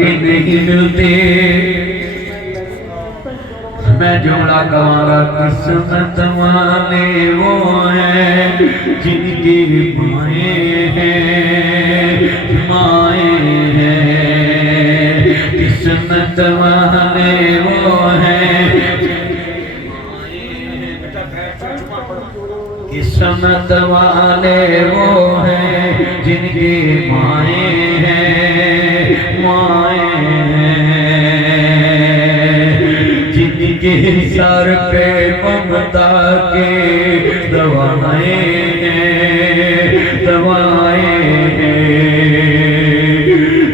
نہیں ملتے میں جملہ کہوں گا قسمت والے وہ ہیں جن کی مائیں ہیں قسمت والے وہ ہیں قسمت والے وہ ہیں جن کی مائیں ہیں جن کے سر پہ ممتا کے دوائیں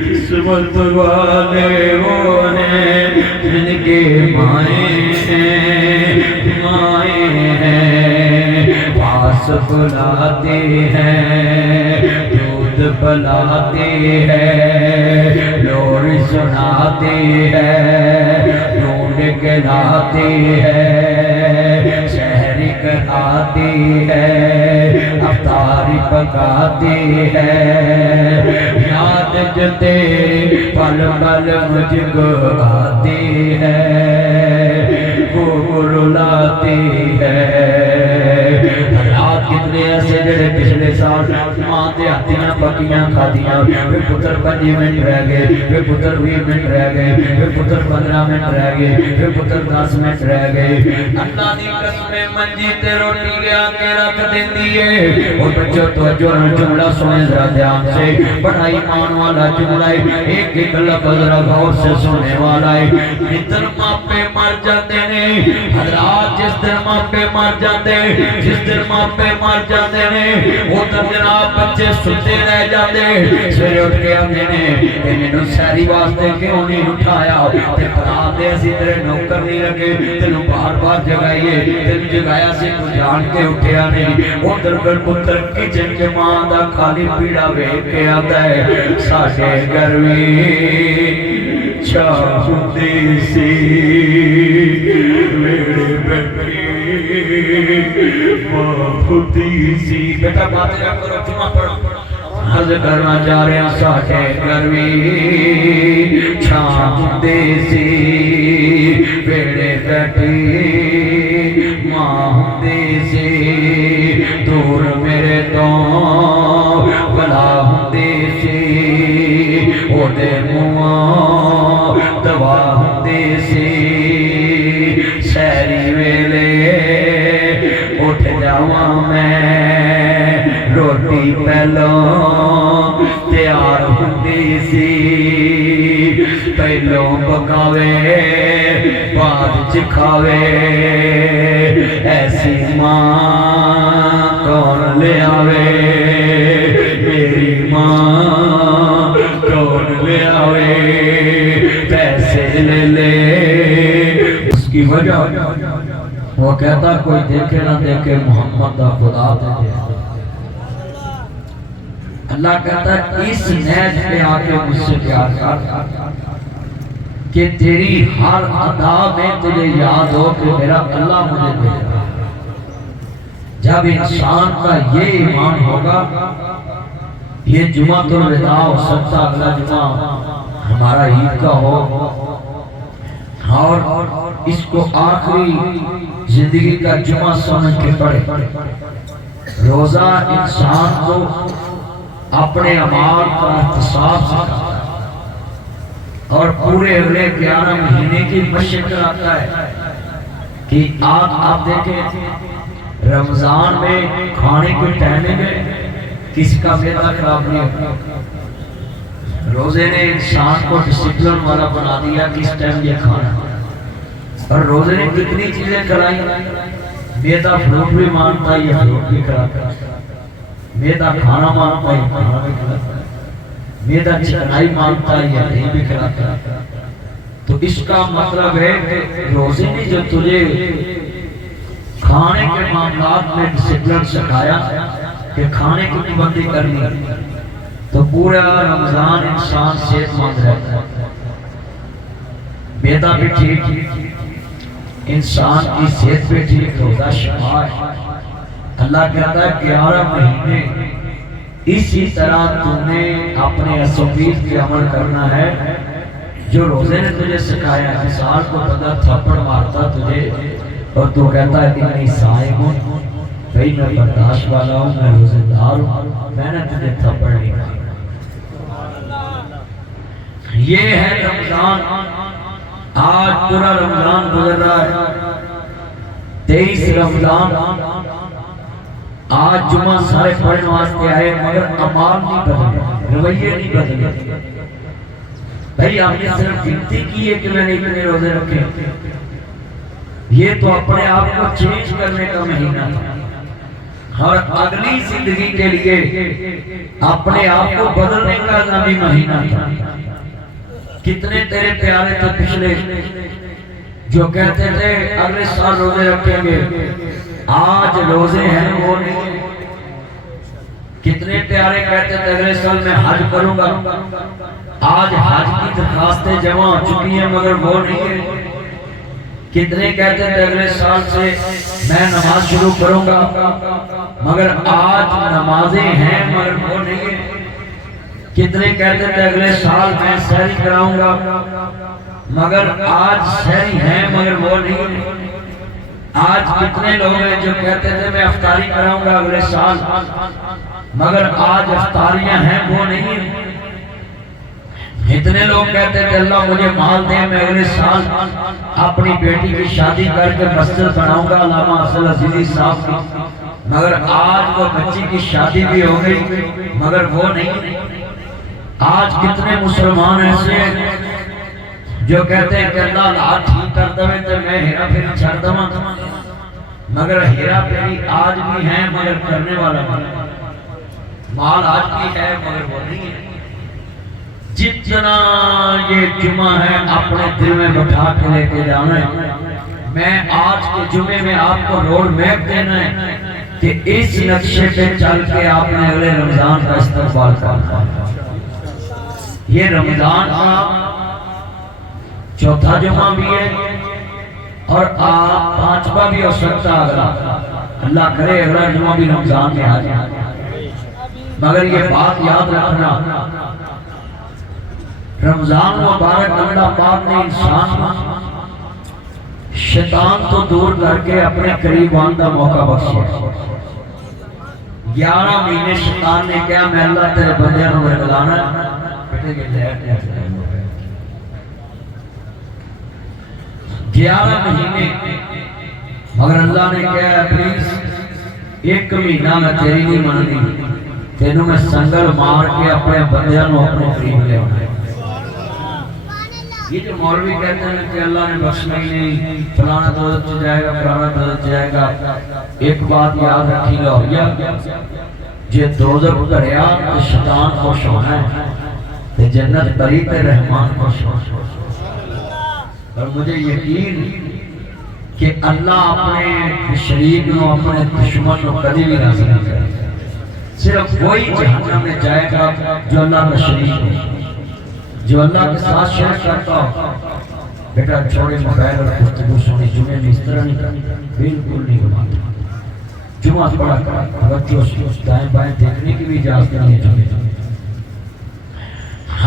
قسمت والے وہ ہیں جن کے مائیں پاس بلاتے ہیں دودھ پلاتے ہیں لوڑ سناتے ہیں ڈھونڈ کے لاتے ہیں شہر کراتے ہیں افطاری پکاتے ہیں یاد جتے پل پل مجھ کو آتے ہیں وہ رلاتے ہیں کتنے ایسے جڑے پچھلے سال ماں دے ہاتھیاں پکیاں کھادیاں پھر پتر 5 منٹ رہ گئے پھر پتر 20 منٹ رہ گئے پھر پتر 15 منٹ رہ گئے پھر پتر 10 منٹ رہ گئے اللہ دی قسم منجی تے روٹی لیا کے رکھ دیندی ہے اور بچوں توجہ جملہ سنے ذرا دھیان سے بڑا ایمان والا جملہ ہے ایک ایک لفظ ذرا غور سے سننے والا ہے جس ماپے مر جاتے ہیں حضرات جس دن ماپے مر جاتے ہیں جس دن ماپے مر جاتے ہیں وہ تو جناب بچے ستے رہ جاتے ہیں سویرے اٹھ کے آتے ہیں کہ انہوں ساری واسطے کیوں نہیں اٹھایا تے بتا دے اسی تیرے نوکر نہیں لگے تینوں بار بار جگائیے تینوں جگایا سے تو جان کے اٹھیا نہیں وہ درگر پتر کچن کے ماں دا خالی پیڑا ویک کے آتا ہے ساڑھے گروی چاہتے سی میرے بیٹی خودی سی بیٹا باتیں رکھ کرو جمعہ پڑھا حض کرنا چاہ رہے ہیں ساٹھے گروی چھام دیسی بیڑے بیٹھی ماں دیسی دور میرے تو بلا دیسی او دے مواں دوا دیسی شہری ویلے اٹھ جاواں میں روٹی پہلو تیار ہوندی سی پہلو پکاوے بعد چکھاوے ایسی ماں کون لے آوے میری ماں کون لے آوے پیسے لے لے اس کی وجہ وہ کہتا کوئی دیکھے نہ دیکھے محمد دا خدا دے اللہ کہتا ہے اس نیت پہ آکے مجھ سے پیار کر کہ تیری ہر ادا میں تجھے یاد ہو کہ میرا اللہ مجھے دے رہا جب انسان کا یہ ایمان ہوگا یہ جمعہ تو الوداع ہو سکتا اگلا جمعہ ہمارا عید کا ہو اور اس کو آخری زندگی کا جمعہ سمجھ کے پڑھے روزہ انسان کو اپنے اعمال کا احتساب سکھاتا ہے اور پورے اگلے 11 مہینے کی مشق کراتا ہے کہ آپ دیکھیں رمضان میں کھانے کے ٹائم میں کسی کا معدہ خراب نہیں ہوتا روزے نے انسان کو ڈسپلن والا بنا دیا کس ٹائم یہ کھانا اور روزے نے کتنی چیزیں کرائی معدہ فروٹ بھی مانتا ہے یہ فروٹ بھی کراتا ہے معدہ کھانا مانتا ہے کھانا بھی کراتا ہے معدہ چکنائی مانتا ہے یہ نہیں بھی کراتا ہے تو اس کا مطلب ہے کہ روزے نے جو تجھے کھانے کے معاملات میں ڈسپلن سکھایا کہ کھانے کی پابندی کرنی تو پورا رمضان انسان صحت مند رہتا ہے معدہ بھی ٹھیک انسان کی صحت بھی ٹھیک روزہ شفا ہے اللہ کہتا ہے 11 مہینے اسی طرح تم نے اپنے اسوبیت کی عمل کرنا ہے جو روزے نے تجھے سکھایا ہے، مثال کو پتا تھپڑ مارتا تجھے اور تو کہتا ہے اتنی صائم ہوں بھئی میں برداشت والا ہوں، میں روزے دار ہوں، میں نے تجھے تھپڑ نہیں مارا۔ یہ ہے رمضان۔ آج پورا رمضان گزر رہا ہے، 23 رمضان۔ آج جمعہ سارے پڑھنے واسطے آئے مگر اعمال نہیں بدلے، رویے نہیں بدلے۔ بھائی آپ نے صرف گنتی کی ہے کہ میں نے اتنے روزے رکھے، یہ تو اپنے آپ کو چینج کرنے کا مہینہ تھا، اور اگلی زندگی کے لیے اپنے آپ کو بدلنے کا نامی مہینہ تھا۔ کتنے تیرے پیارے تھے پچھلے جو کہتے تھے اگلے سال روزے رکھیں گے، آج روزے ہیں وہ نہیں۔ کتنے پیارے کہتے تھے اگلے سال میں حج کروں گا، آج حج کی درخواستیں جمع ہو چکی ہیں مگر وہ نہیں ہے۔ کتنے کہتے تھے اگلے سال سے میں نماز شروع کروں گا، مگر آج نمازیں ہیں مگر وہ نہیں ہے۔ کتنے کہتے تھے اگلے سال میں سحری کراؤں گا، مگر آج سحری ہیں مگر وہ نہیں ہے۔ آج کتنے لوگ ہیں جو کہتے تھے میں افطاری کراؤں گا اگلے سال، مگر آج افطاریاں ہیں وہ نہیں ہیں۔ اتنے لوگ کہتے تھے اللہ مجھے مال دے، میں اگلے سال اپنی بیٹی کی شادی کر کے مسجد بناؤں گا علامہ افضل عزیزی صاحب کی، مگر آج وہ بچی کی شادی بھی ہو گئی مگر وہ نہیں۔ آج کتنے مسلمان ایسے ہیں جو کہتے ہیں کہ اللہ لا ٹھیک کر دے تو میں ہیرا پھیری چھڑ دوں، مگر ہیرا پھیری آج بھی ہے مگر کرنے والا نہیں۔ مال آج بھی ہے مگر وہ نہیں ہے۔ جتنا یہ جمعہ ہے اپنے دل میں بٹھا کے لے کے جانا ہے۔ میں آج کے جمعے میں آپ کو روڈ میپ دینا ہے کہ اس نقشے پہ چل کے آپ نے اگلے رمضان کا استقبال کرنا ہے۔ یہ رمضان کا چوتھا جمعہ بھی ہے اور آپ پانچواں بھی ہو سکتا ہے، اللہ کرے اگلا جمعہ بھی رمضان میں آ جائے۔ مگر یہ بات یاد رکھنا، رمضان مبارک اللہ پاک نے انسان شیطان تو دور کر کے اپنے قریب آنے کا موقع بخشیا۔ 11 مہینے شیطان نے کہا میں اللہ تیرے بندیاں نو ورگلانا بیٹے کے لہر 11 مہینے، مگر اللہ نے کہا پلیز 1 مہینہ میں تیری نہیں مننی، تینوں میں سنگل مار کے اپنے بندیاں نو اپنے قریب لے آنا۔ یہ جو مولوی کہتے ہیں کہ اللہ نے بخشنا ہی نہیں، فلانا دوزخ میں جائے گا، فلانا دوزخ میں جائے گا، ایک بات یاد رکھی لو، یہ دوزخ بھریا تو شیطان خوش ہونا ہے، جنت بری تے رحمان خوش ہونا ہے۔ اور مجھے یقین کہ اللہ اپنے شریک نو اپنے دشمن نو کبھی بھی راضی نہیں کرے، صرف وہی جہنم میں جائے گا جو اللہ کا شریک ہے، جو اللہ کے ساتھ شرک کرتا ہو۔ بیٹا چھوڑے موبائل اور گفتگو سنی، جمعے میں اس طرح نہیں کرنی، بالکل نہیں گھماتا۔ جمعہ پڑھا کر بچوں سے دائیں بائیں دیکھنے کی بھی اجازت نہیں ہے۔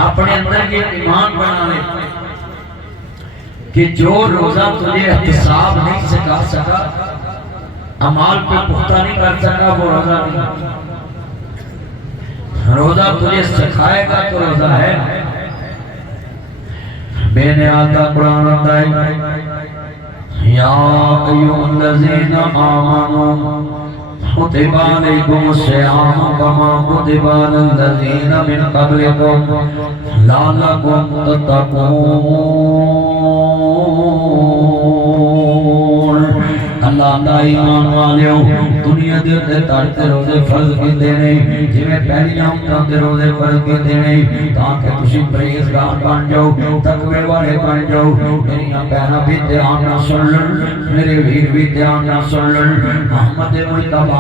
اپنے اندر یہ ایمان بنانے کہ جو روزہ تجھے احتساب نہیں سکھا سکا، عمال پہ پختہ نہیں کر سکا، وہ روزہ نہیں۔ روزہ تجھے سکھائے گا تو روزہ ہے۔ بے نیاز کا قرآن آتا ہے یا ایھا الذین آمنوا کتب علیکم الصیام کما کتب علی الذین من قبلکم لعلکم تتقون۔ اللہ ایمان والیو دنیا دے تے تارتے روزے فرض کی دینے، جویں پہلی امتاں دے روزے فرض کی دینے تاکہ تسی پرہیزگار بن جاؤ، تقوی والے بن جاؤ۔ میری بہناں بھی دھیان نہ سن لن، میرے ویر بھی دھیان نہ سن لن، محمد مجتبی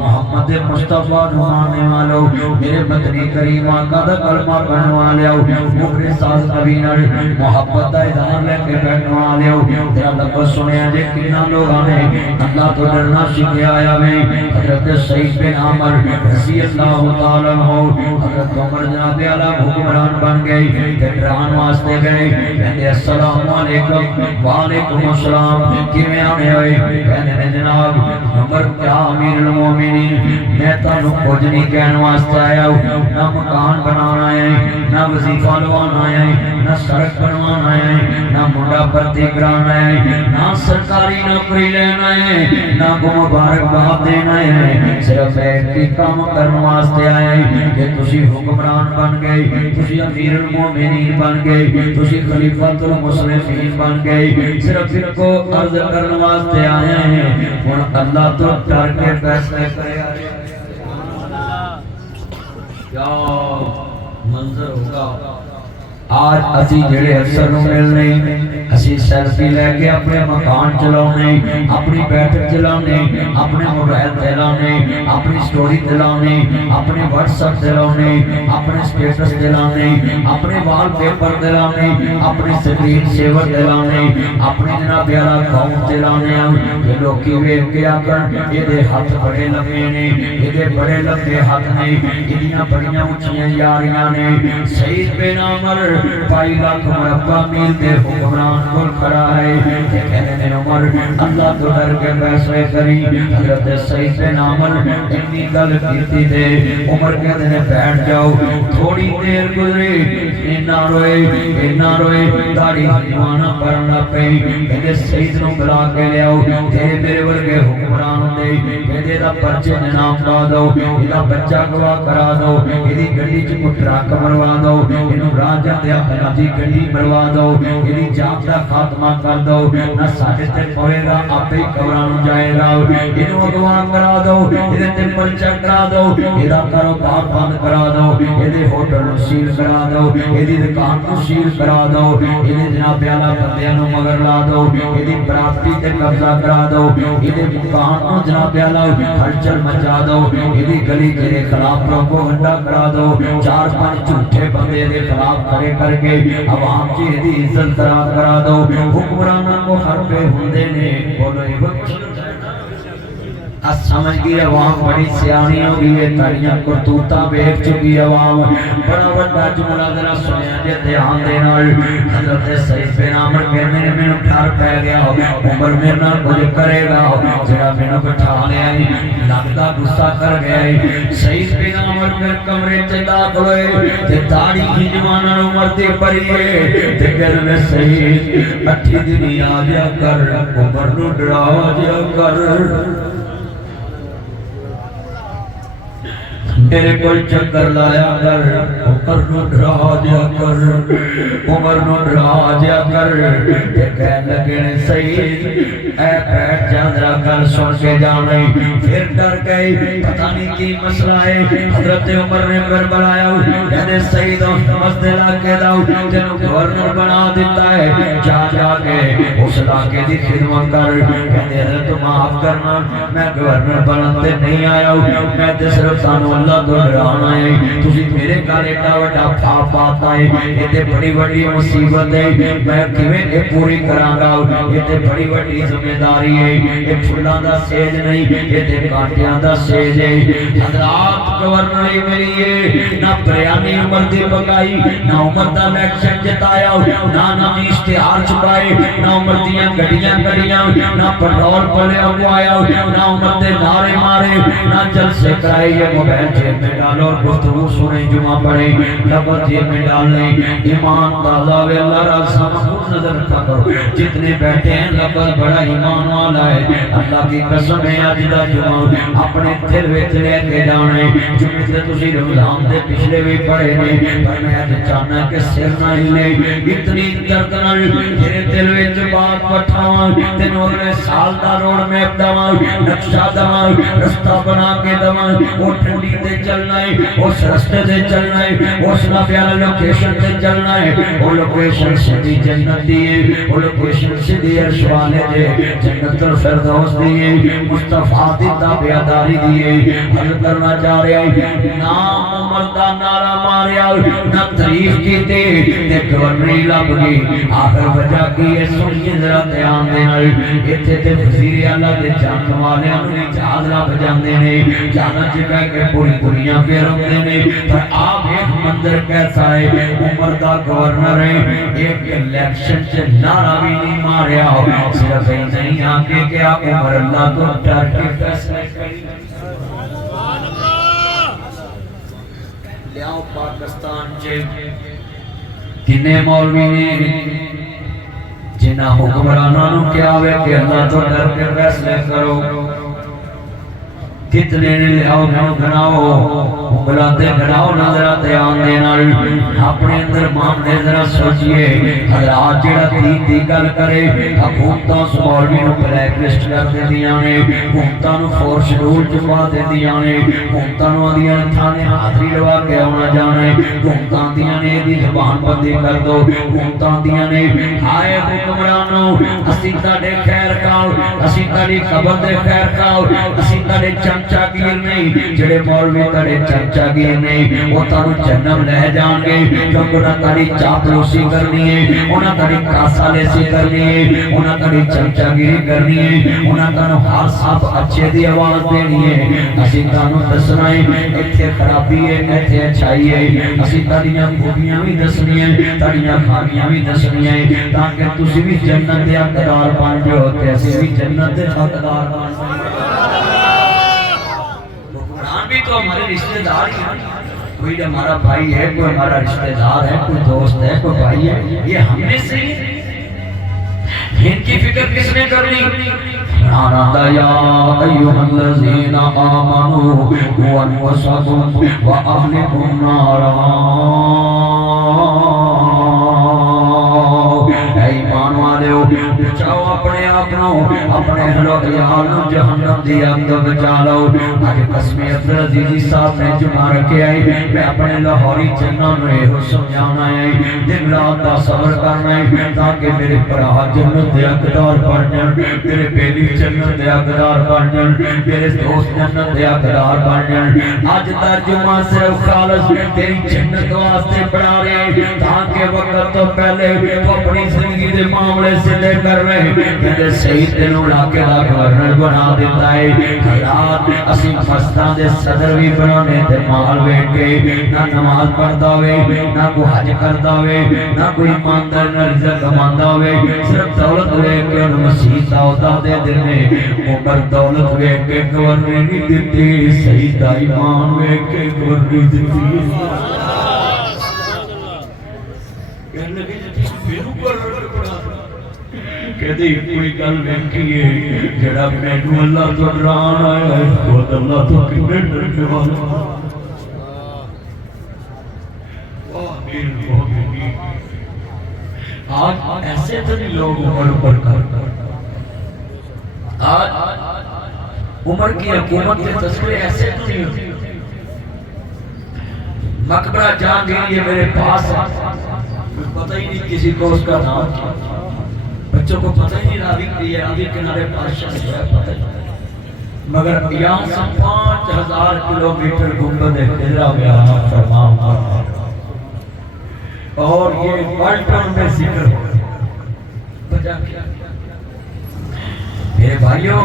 محمد مصطفیٰ نمانے والو، میرے مدنی کریم آقا دا کلمہ پڑھنے والیو، مکر ساز نبینر محبت دا اظہار لے کے بیٹھنے والیو، تیرا لفظ سنیا جے کتنا لوگ آنے اللہ تو ڈرنا سکھے آیا میں، حضرت سعید بن عامر رضی اللہ تعالیٰ عنہ حضرت عمر جناب اعلیٰ حکمران بن گئے ڈران واسطے گئے کہتے السلام علیکم وعلیکم السلام کیویں آنے ہوئے کہنے جناب عمر کیا امیر المومنین میں تانوں کچھ نہیں کہنے واسطے آیا ہوں نہ مکان بنانا ہے نہ وظیفہ لوانا ہے نہ سڑک بنوانا ہے نہ منڈا بھرتی کرانا ہے نہ سرکاری نوکری لینا ہے نہ کو مبارکباد دینا ہے صرف ایک ہی کام کرنے واسطے آیا ہے کہ تسی حکمران بن گئے تسی امیر المومنین بن گئے تسی خلیفۃ المسلمین بن گئے صرف ان کو عرض کرنے واسطے آئے ہیں اور اللہ تو ڈر کے فیصلے کرے کیا منظر ہوگا آج اسی جڑے افسر نوں ملنے اسی سیلفی لے کے اپنے مکان چلانے اپنی بیٹھک چلانے اپنے موبائل چلانے اپنی سٹوری چلانے اپنے واٹس ایپ چلانے اپنے سٹیٹس چلانے اپنے وال پیپر چلانے اپنی سکرین سیور چلانے اپنے جناب اعلیٰ اکاؤنٹ چلانے یہ لوگ کی ویب کے آکر یہ دے ہاتھ بڑے لمبے نے یہ دے بڑے لمبے ہاتھ نے یہ بڑیاں اونچیاں یاریاں نے سعید بن عامر 2 لاکھ مربع میل دے حکمران کو کھڑا ہے کہ کہنے نے عمر اللہ تو ڈر کے فیصلے کری حضرت سعید بن عامر اتنی گل کیتی دے عمر کہتے ہیں بیٹھ جاؤ تھوڑی دیر گزری اینا روئے داڑھی جوانا پرنا پہ کہتے سعید نو بلا کے لے آؤ تیرے میرے ورگے حکمران دے کہتے دا پرچے نام دا دو یہ بچہ گواہ کرا دو یہ گڑی چ ٹرک مروا دو یہ راجہ دے اپنی گڑی مروا دو یہ جاب دا خاتمہ کر دو نہ ساڈے تے پوے گا آپ ہی قبراں جائے گا اینو اگوا کرا دو یہ تے پرچہ کرا دو یہ کاروبار بند کرا دو یہ ہوٹل نو سیل کرا دو یہ دکان کو سیل کرا دو یہ جناب اعلیٰ بندیاں نو مگر لا دو یہ پراپرٹی تے قبضہ کرا دو یہ مکان نو جناب اعلیٰ ہلچل مچا دو یہ گلی تیرے خلاف پروپیگنڈا کرا دو 4-5 جھوٹے بندے دے خلاف کھڑے کر کے عوام کی دی عزت کرا دو حکمرانوں کو ہر پہ ہوندے نے بولو یہ وقت اس سمجھ گئی عوام بڑی سیانی ہو گئی ہے تاریاں کرتوتاں بیک چکی عوام بڑا بڑا جملہ ذرا سنیا جے دھیان دینا حضرت سعید بن عامر کہنے نے میں ڈر پہ گیا عمر میرے نال کچھ کرے گا جڑا میں بٹھا لیا لگتا غصہ کر گیا سعید بن عامر پھر کمرے تے داخل ہوئے تے داڑھی کی جوانا عمر تے پریے تے کہنے سعید 8 دن آ جا کر عمر نو ڈرا جا کر میرے کوئی چکر لایا کر عمر نو ڈرا دیا کر عمر نو ڈرا دیا کر کہ کہنے لگے نے سعید اے بیٹھ جا ذرا کر سن کے جانے پھر ڈر گئی پتہ نہیں کی مسئلہ ہے حضرت عمر نے گھر بلایا کہنے سعید مسجد علاقے دا تینوں گورنر بنا دیتا ہے جا جا کے اس علاقے دی خدمت کر کہنے حضرت معاف کرنا میں گورنر بنتے نہیں آیا ہوں میں تے صرف سانو اللہ تو ڈرانا ہے تسی میرے گھر ایڈا وڈا پاپ آتا ہے یہ تے بڑی بڑی مصیبت ہے میں کیویں اے پوری کراں گا یہ تے بڑی بڑی ذمہ داری ہے یہ پھلاں دا سیج نہیں یہ تے کانٹیاں دا سیج ہے حضرات گورنر ملی ہے نہ بریانی عمر دی پکائی نہ عمر دا الیکشن جتایا نہ اشتہار چھپائے نہ عمر دیاں گڈیاں نہ پٹرول پلے اگوایا نہ عمر دے نعرے مارے نہ جلسے کرائے یہ موبائل جیب میں ڈالو اور گفتگو سنے جمعہ پڑھے لبت جیب میں ڈالنے ایمان تازہ وے اللہ رازہ محفوظ نظر رکھا کرو جتنے بیٹھے ہیں لبت بڑا ایمان والا ہے اللہ کی قسم ہے آج دا جمعہ اپنے دل وچ لے کے جانے جمعے سے تسی رمضان دے پچھلے بھی پڑھے نے پر میں آج چاہنا کہ سر نہ ہلے اتنی درد نال تیرے دل وچ بات پٹھاواں تینوں اگلے سال دا روڈ میپ دواں نقشہ دواں رستہ بنا کے دواں وہ ٹھنڈی تے چلنا ہے اس رستے تے چلنا ہے اس نبی والا لوکیشن تے چلنا ہے وہ لوکیشن سیدھی جنت دی دیئے اور لوکیشن سے دیئے ارشوانے دے جنت الفردوس دیئے مصطفیٰ دی تابعداری دیئے حضرت کرنا چاہ رہے ہیں نام عمر دا نعرہ ماریا نہ تعریف کی تے گورنری لب گئی آخر وجہ کی ہے سنیے ذرا دھیان دینا ایتھے تے وزیر اعلیٰ دے جان والے اپنی جہاز رب جاندے نے جانا چکا کہ پوری دنیا پہ رکھتے نے پر آپ ایک مندر کیسا ہے عمر دا گورنر ہے ایک الیکشن سے نعرہ بھی نہیں ماریا ہو صرف نہیں آگے کیا عمر اللہ کو ڈر کے فیصلے کری لیاؤ پاکستان چے کنے مولوی نے جنہ حکمرانوں کیا ہوئے کہ اللہ تو ڈر کے فیصلے کرو کتنے نے لیاؤ گھناؤ بلاتے گھناؤ نظرہ دھیان دینا اپنے اندر معاملے ذرا سوچئے حضرات جڑا تھی گل کرے حکومتاں سمولوی نو بلیک لسٹ کر دے دیاں نے حکومتاں نو فور شیڈول چپا دے دیاں نے حکومتاں نو آدیاں تھانے حاضری لوا کے آنا جانا ہے حکومتاں دیاں نے دی زبان بندی کر دو حکومتاں دیاں نے آئے حکمرانوں اسی تاڑے خیر کاؤ اسی تاڑی قبر دے خیر کاؤ اسی تاڑے چمچا گیر نہیں جڑے مولوی تاڑے چمچا گیر نہیں وہ تانو جنم لے جان گے کیونکہ انہاں تاڑی چاپلوسی کرنی ہے انہاں تاڑی کاسالیسی کرنی ہے انہاں تاڑی چمچا گیری کرنی ہے انہاں تانو ہر سب اچھے دی آواز دینی ہے اسی تانو دسنا ہے ایتھے خرابی ہے ایتھے اچھائی ہے اسی تاڑیاں خوبیاں بھی دسنی ہیں تاڑیاں خامیاں بھی دسنی ہیں تاکہ تسی بھی جنت دے حقدار بن جاؤ تے اسی بھی جنت دے حقدار بن جاؤ بھی تو ہمارے رشتہ دار ہیں کوئی ہمارا بھائی ہے کوئی ہمارا رشتہ دار ہے کوئی دوست ہے کوئی بھائی ہے یہ ہم نے سے ان کی فکر کس نے کرنی آنادا یا ایوہ الذین آمنوا وانفسکم وآہلکم نارا اے ایمان والے ہو بچاؤ اپنے آپنوں اپنے حلویانوں جہنم دی آگ تو بچا لو آج قسم عبدالعزیزی صاحب نے جمع رکھے آئی میں اپنے لاہوری جنم میں ہو سمجھانا ہے دن رات دا صبر کرنا ہے تاکہ میرے پراہ جنت دے اقدار بڑھ جن میرے بیلی جنت دے اقدار بڑھ جن میرے دوست جنت دے اقدار بڑھ جن آج ترجمہ صرف خالص تیری جنت واسطے پڑھا رہے تاکہ وقت تو پہلے وہ اپنی زندگی دے معاملے سے لے کر رہے کہ صحیح دنوں لاکے دا گورنر بنا دیتا ہے حیات اسی مستان دے صدر بھی بنانے دے مال بیٹھ کے نہ نماز پڑھتا ہوئے نہ کوئی حج کرتا ہوئے نہ کوئی ایماندار نہ رزق کماندا ہوئے صرف دولت لے کے ان مسیح دا عہدہ دے دینے عمر دولت لے کے گورنر نہیں دیتی صحیح دا ایمان لے کے گورنر دیتی کہنے لگے میرے پر کہتے ہیں کوئی گل ویکھیے جڑا مینوں اللہ تو ڈران آیا ہے خود اللہ تو کتنے ڈرنے والا آج ایسے تو نہیں لوگ عمر پر کرتا آج عمر کی حکومت کے تذکرے ایسے تو نہیں ہوتے مقبرہ جان گئی ہے میرے پاس پتہ ہی نہیں کسی کو اس کا نام کیا بچوں کو پتہ ہی نہیں راوی کنارے بادشاہ سے پتہ ہی مگر یہاں سے 5000 کلومیٹر گنبد خضرا میں فرما ہوا اور یہ والٹن میں ذکر وجہ کیا میرے بھائیوں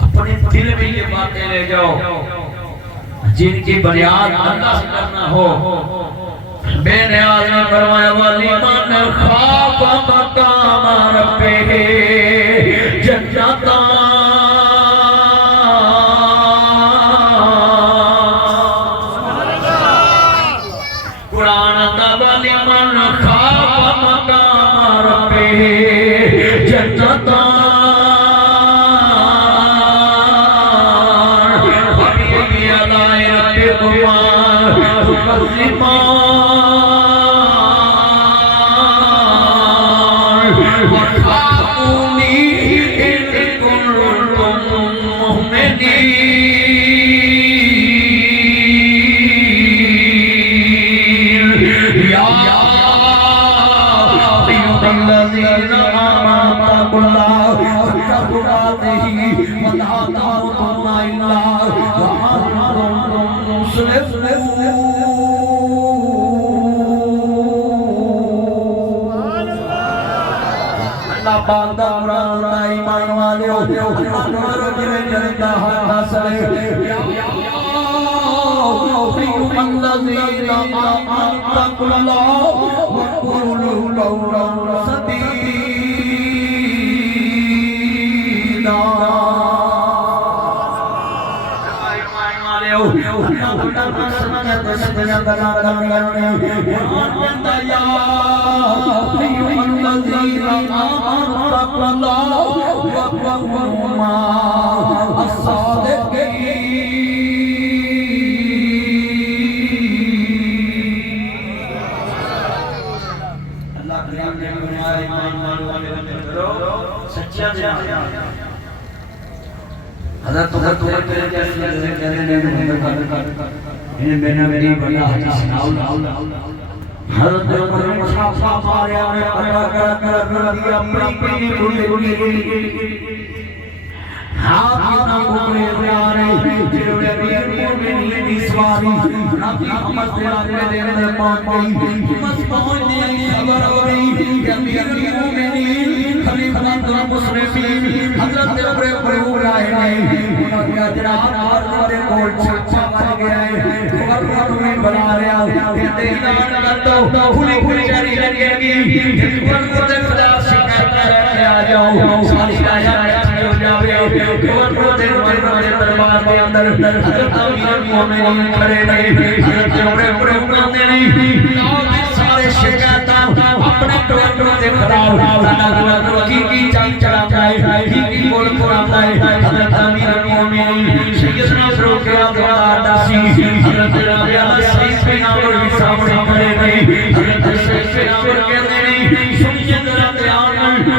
اپنے دل میں یہ باتیں لے جاؤ جن کی بنیاد اللہ سے کرنا ہو بے نیاز نے فرمایا وَلِمَنْ خَافَ مَقَامَ رَبِّهِ جَنَّتَانِ قرآن دا وَلِمَنْ خَافَ مَقَامَ رَبِّهِ جَنَّتَانِ وَبِأَيِّ آلَاءِ رَبِّكُمَا تُكَذِّبَانِ الذين آمنوا بالله حق تقاته ولا تموتن إلا وأنتم مسلمون بندہ قرآن ایمان والے ہو انور جوے جنتا حاصل الذين آمنوا بالله وقولوا قولا سديدا حضرت عمر کے میری بڑا حدیث سناؤ حضرت عمر نے چھاپا ماریا نے کر دیا اپنی گولی ہاتھ نہ گھوڑے پیارے جڑے مومن دی سواری نبی محمد دے دے پہنچ گئی بس پہنچنے کی خبر ہو رہی کہ امیر المومنین خلیفہ المسلمین حضرت عمر فاروق آئے ہیں انہوں نے جناب ہمارے کول چھپا بن گیا ہے عمر نے بنا لیا کہتے اعلان کر دو کھلی کھلی جاری لگے گی عمر کو دے خدا شکایت کرنے آ جاؤ ساری آیات ہو جاوے دربار کے اندر حضرت امیر المومنین کھڑے نہیں حضرت عمر فاروق نے سارے شکایت اپنے ٹوٹوں سے کھڑاؤ کی چال چلاتا ہے کی بول پڑاتا ہے حضرت امیر المومنین سیدنا فاروق اعظم داسی حضرت رضی اللہ سید بن عمر کے سامنے کھڑے نہیں حضرت سید بن عمر کہتے نہیں سنیے ذرا دھیان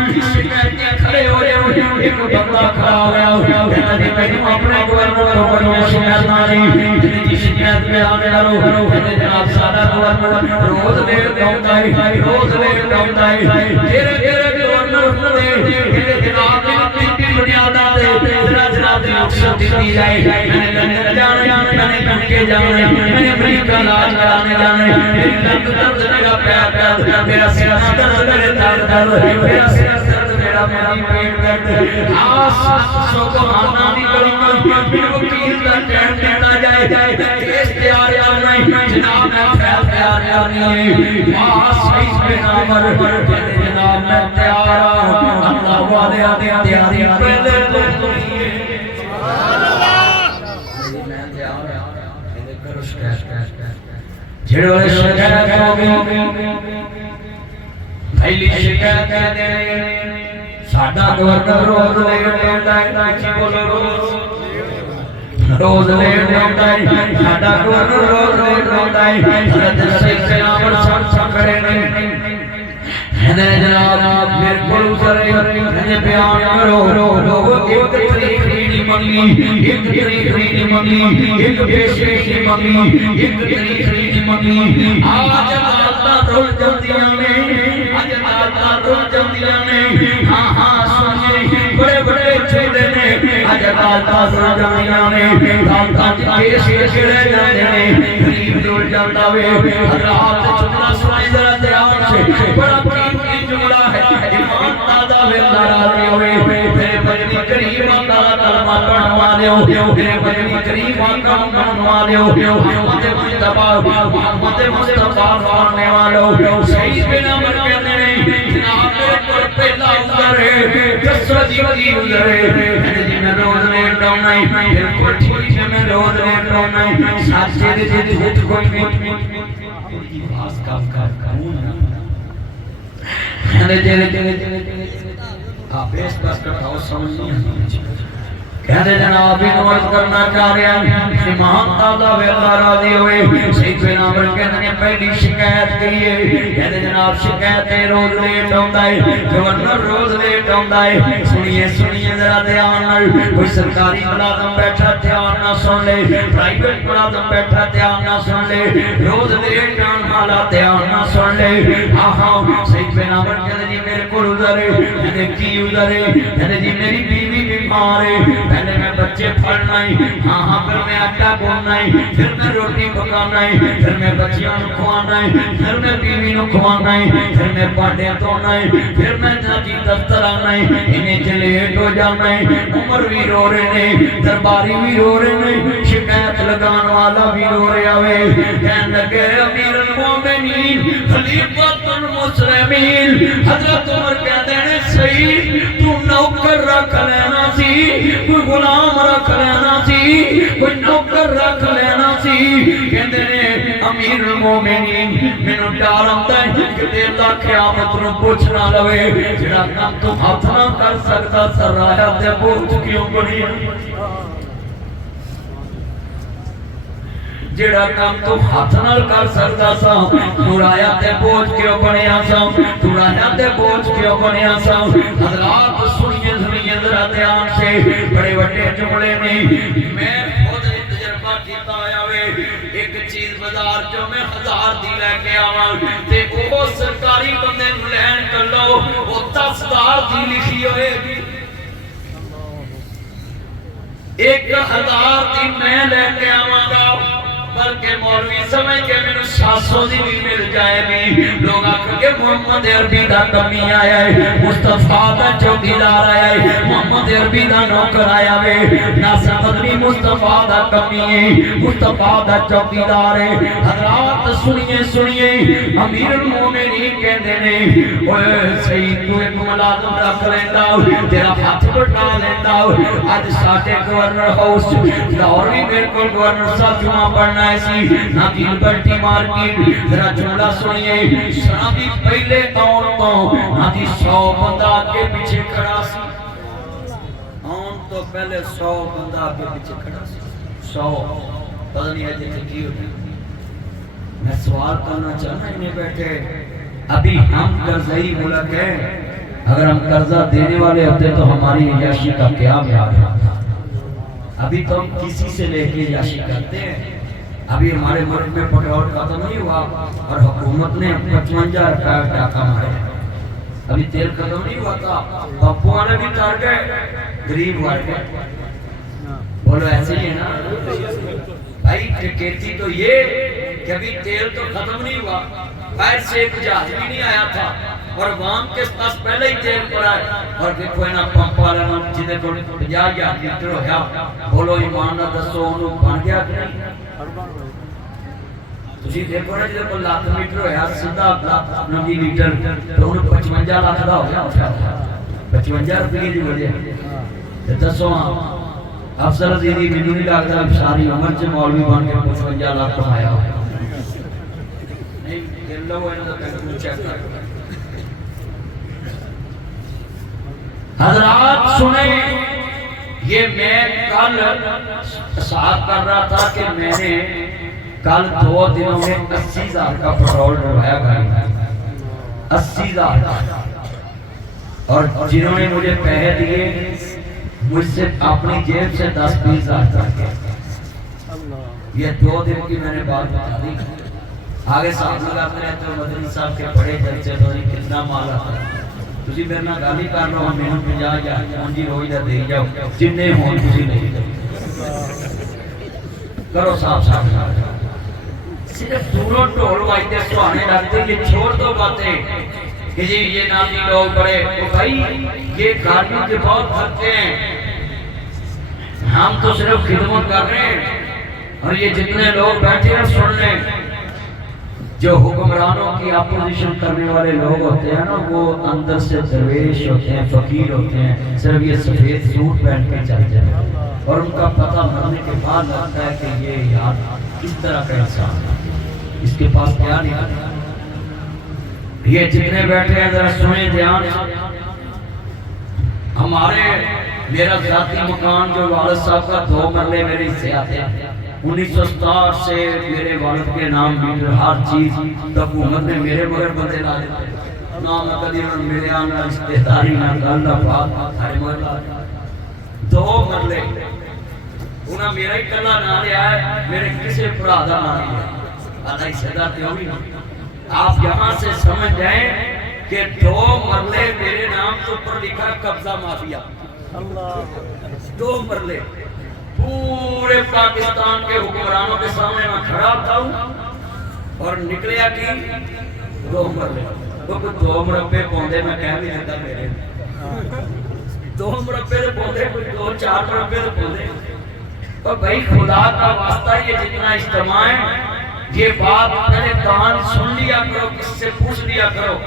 کی شکایت کھڑے ہو رہے ایک بندہ کھڑا ہو گیا کہتا ہے میں اپنے گورنر کو شکایت نہ رہی جی شکایت میں آنے کرو کہتے جناب سادہ گورنر روز دیر ہوتا ہے روز دیر ہوتا ہے تیرے گورنر نے جناب کی بنیادہ دے جناب نے اکثر دی جائے میں نے بن کے جانے میں نے امریکہ علاج کرانے جانے درد میرا پیار میرا سینہ درد میرا درد میرا سینہ درد میرا پیٹ درد آس سو کو مانا نہیں کروں گا میرے وکیل کا ٹائم دیتا جائے کیس تیار نہیں جناب میں تیار نہیں آس سعید بن عمر جناب میں تیار ہوں اللہ والے آدھے تیاری پہلے جڑو شکایت ہو گئی پہلی شکایت دے ساڈا گورنر روز لیٹ آندا ہے کی بولو روز لیٹ آندا ہے ساڈا گورنر روز لیٹ آندا ہے حضرت سید بن عمر صاحب کھڑے نہیں جناب میرے کو کرے بیان کرو لوگوں ایک تاریخ نہیں منگی ایک تاریخ نہیں منگی ایک پیشکش نہیں منگی ایک تاریخ نہیں منگی آج عدالتاں رول جاندیاں نے آج عدالتاں رول جاندیاں نے ہاں ہاں سنیے بڑے بڑے چھوٹے نے آج عدالتاں رول جاندیاں نے عدالتاں کیس کھڑے جاندے نے غریب رول جاندا وے حضرات چترا سنائی ذرا دھیان سے بڑا جملہ ہے ایمان دادا وے ناراضی ہوئے میرے بجنی کریم اللہ کلمہ پڑھنے والے ہو میرے بجنی کریم کلمہ پڑھنے والے ہو محمد مصطفیٰ ماننے والے ہو سعید بن عمر کہتے ہیں جناب میرے پر پہلا ادھر ہے جسد کی ادھر ہے میں روز لیٹ آؤں نہیں بالکل ٹھیک ہے میں روز لیٹ آؤں نہیں ساتھ سے جد کوئی باس کام آپ بیس بس کرتا ہو سمجھ نہیں کہتے جناب نوز کرنا چاہ رہے ہیں امام تازہ ویلہ راضی ہوئے سید بن عمر کہتے ہیں پہلی شکایت کی ہے کہتے جناب شکایت روز لیٹ ہوتا ہے گورنر روز لیٹ ہوتا ہے سنیے ذرا دھیان نہ کوئی سرکاری ملازم بیٹھا دھیان نہ سن لے پرائیویٹ ملازم بیٹھا دھیان نہ سن لے روز لیٹ آن والا دھیان نہ سن لے ہاں سید بن عمر کہتے جی میرے کو ادھر ہے کہتے کی ادھر ہے کہتے جی میری بیوی بیمار ہے پہلے میں بچے پڑھنا ہی ہاں پھر میں آٹا گھومنا ہی پھر میں روٹی پکانا ہی پھر میں بچیاں نو کھوانا ہی پھر میں بیوی نو کھوانا ہی پھر میں بانڈے دھونا ہی پھر میں جاتی دفتر آنا ہی انہیں چلیٹ ہو جانا ہی عمر بھی رو رہے نے درباری بھی رو رہے نے شکایت لگان والا بھی رو رہا ہے کہنے لگے امیر المومنین خلیفۃ المسلمین حضرت عمر کہتے ہیں صحیح تو نوکر رکھ لینا سی کوئی غلام رکھ لینا سی کوئی نوکر رکھ لینا سی کہتے ہیں امیر المومنین مینوں ڈر آندا ہے کہ اللہ قیامت نوں پوچھ نہ لوے جڑا کام تو ہاتھ نہ کر سکدا سرایا تے بوجھ کیوں بنی جڑا کام تو ہاتھ نال کر سکدا سا ترایا تے بوجھ کیوں بنیا سا ترایا تے بوجھ کیوں بنیا سا حضرات سنیے ذرا دھیان سے بڑے بڑے جملے میں خود تجربہ کیتا آیا وے ایک چیز بازار جو میں 1000 دی لے کے آواں تے او سرکاری بندے نوں لین کر لو او 10,000 دی لکھی ہوئے گی 1000 دی میں لے کے آواں گا بلکہ مولوی سمجھ کے میں 700 دی بھی مل جائے گی لوگ آکھ کے محمد عربی دا کمی آیا ہے مصطفیٰ دا چوکیدار آیا ہے محمد عربی دا نوکر آیا ہے ناصر مدنی مصطفیٰ دا کمی ہے مصطفیٰ دا چوکیدار ہے حضرات سنیے امیر المومنین کہندے نے اوے سید تو ایک ملازم رکھ لیندا تیرا ہاتھ بٹا لیندا اج ساڈے گورنر ہاؤس لاہور بھی میرے کو گورنر صاحب جمعہ پڑھنا ایسی ناکیل بلٹی مارکیٹ ذرا جملہ سنیے شرابی پہلے آن تو ناکی 100 بندہ آگے پیچھے کھڑا سی آن تو پہلے 100 بندہ آگے پیچھے کھڑا سی 100 پتہ نہیں ہے جیسے کی ہوتی میں سوال کرنا چاہنا انہیں بیٹھے ابھی ہم قرضائی ملک ہے اگر ہم قرضہ دینے والے ہوتے تو ہماری عیاشی کا کیا میعاد ہوتا ابھی تو ہم کسی سے لے کے عیاشی کرتے ہیں ابھی ہمارے ملک میں پیٹرول ختم نہیں ہوا اور حکومت نے 55 روپے ٹاکا مارے ابھی تیل ختم نہیں ہوا تھا پمپوں والے بھی ڈر گئے غریب والے گئے بولو ایسے ہی ہے نا بھائی ٹکیتی تو یہ کہ ابھی تیل تو ختم نہیں ہوا باہر سے ایک جہاز بھی نہیں آیا تھا اور عوام کے پاس پہلے ہی تیل پڑا ہے اور دیکھو اینا پمپ والا جنہیں تھوڑے 50,000 لیٹر ہو گیا بولو ایمان نہ دسو انہوں بن گیا کہ نہیں تسی دیکھو نا جدے کو 1,00,000 لیٹر ہویا سیدھا 90 لیٹر تو انہوں 55 لاکھ دا ہو گیا 55 روپے دی وجہ تے دسو افسر عزیزی مینوں نہیں لگدا ساری عمر چ مولوی بن کے 55 لاکھ کمایا ہو نہیں دل لو انہاں دا پیسہ چیک کر حضرات سنیں یہ میں کل صاحب کر رہا تھا کہ میں نے کل 2 دنوں میں 80,000 کا پیٹرول ڈلوایا گاڑی میں 80,000 اور جنہوں نے مجھے پیسے دیے مجھ سے اپنی جیب سے 10-20 ہزار تک یہ 2 دن کی میں نے بات بتا دی آگے صاحب لگاتے رہتے ہو مدنی صاحب کے بڑے جلسے تو نہیں کتنا مال آتا ہے تسی میرے نال گل ہی کر لو میں 50,000 پونجی روز دا دے جاؤ جننے ہون تسی نہیں کرو صاحب صرف دوروں ڈھول بجتے سہانے لگتے یہ چھوڑ دو باتیں کہ جی یہ نامی لوگ بڑے تو بھائی یہ گاڑیوں کے بہت خرچے ہیں ہم تو صرف خدمت کر رہے ہیں اور یہ جتنے لوگ بیٹھے ہیں سن لیں جو حکمرانوں کی اپوزیشن کرنے والے لوگ ہوتے ہیں نا وہ اندر سے درویش ہوتے ہیں فقیر ہوتے ہیں صرف یہ سفید سوٹ پہن کے چلتے ہیں اور ان کا پتہ مرنے کے بعد لگتا ہے کہ یہ یار کس طرح کا انسان ہے اس کے پاس کیا نہیں یہ جتنے بیٹھے ہیں ذرا سنیں دھیان ہمارے میرا ذاتی مکان جو والد صاحب کا 2 مرلے میرے حصے آتے ہیں 1967 سے میرے والد کے نام میٹر ہر چیز حکومت نے میرے مگر بندے لا دیتے نام کدی میرے آنا رشتے داری نہ گلہ بات سارے مگر لا 2 مرلے انہاں میرا ہی کلا نہ لیا ہے میرے کسی بھرا دا نہ لیا آدھا حصے دار تے ہوئی آپ یہاں سے سمجھ جائیں کہ 2 مرلے میرے نام کے اوپر لکھا قبضہ مافیا 2 مرلے پورے پاکستان کے حکمرانوں کے سامنے میں کھڑا تھا اور نکلیا کی 2 مرلے تو 2 مربے پوندے میں کہہ بھی دیتا میرے 2 مربے دے پوندے 2-4 مربے دے پوندے اور بھائی خدا کا واسطہ یہ جتنا اجتماع ہے یہ بات پہلے کان سن لیا کرو کس سے پوچھ لیا کرو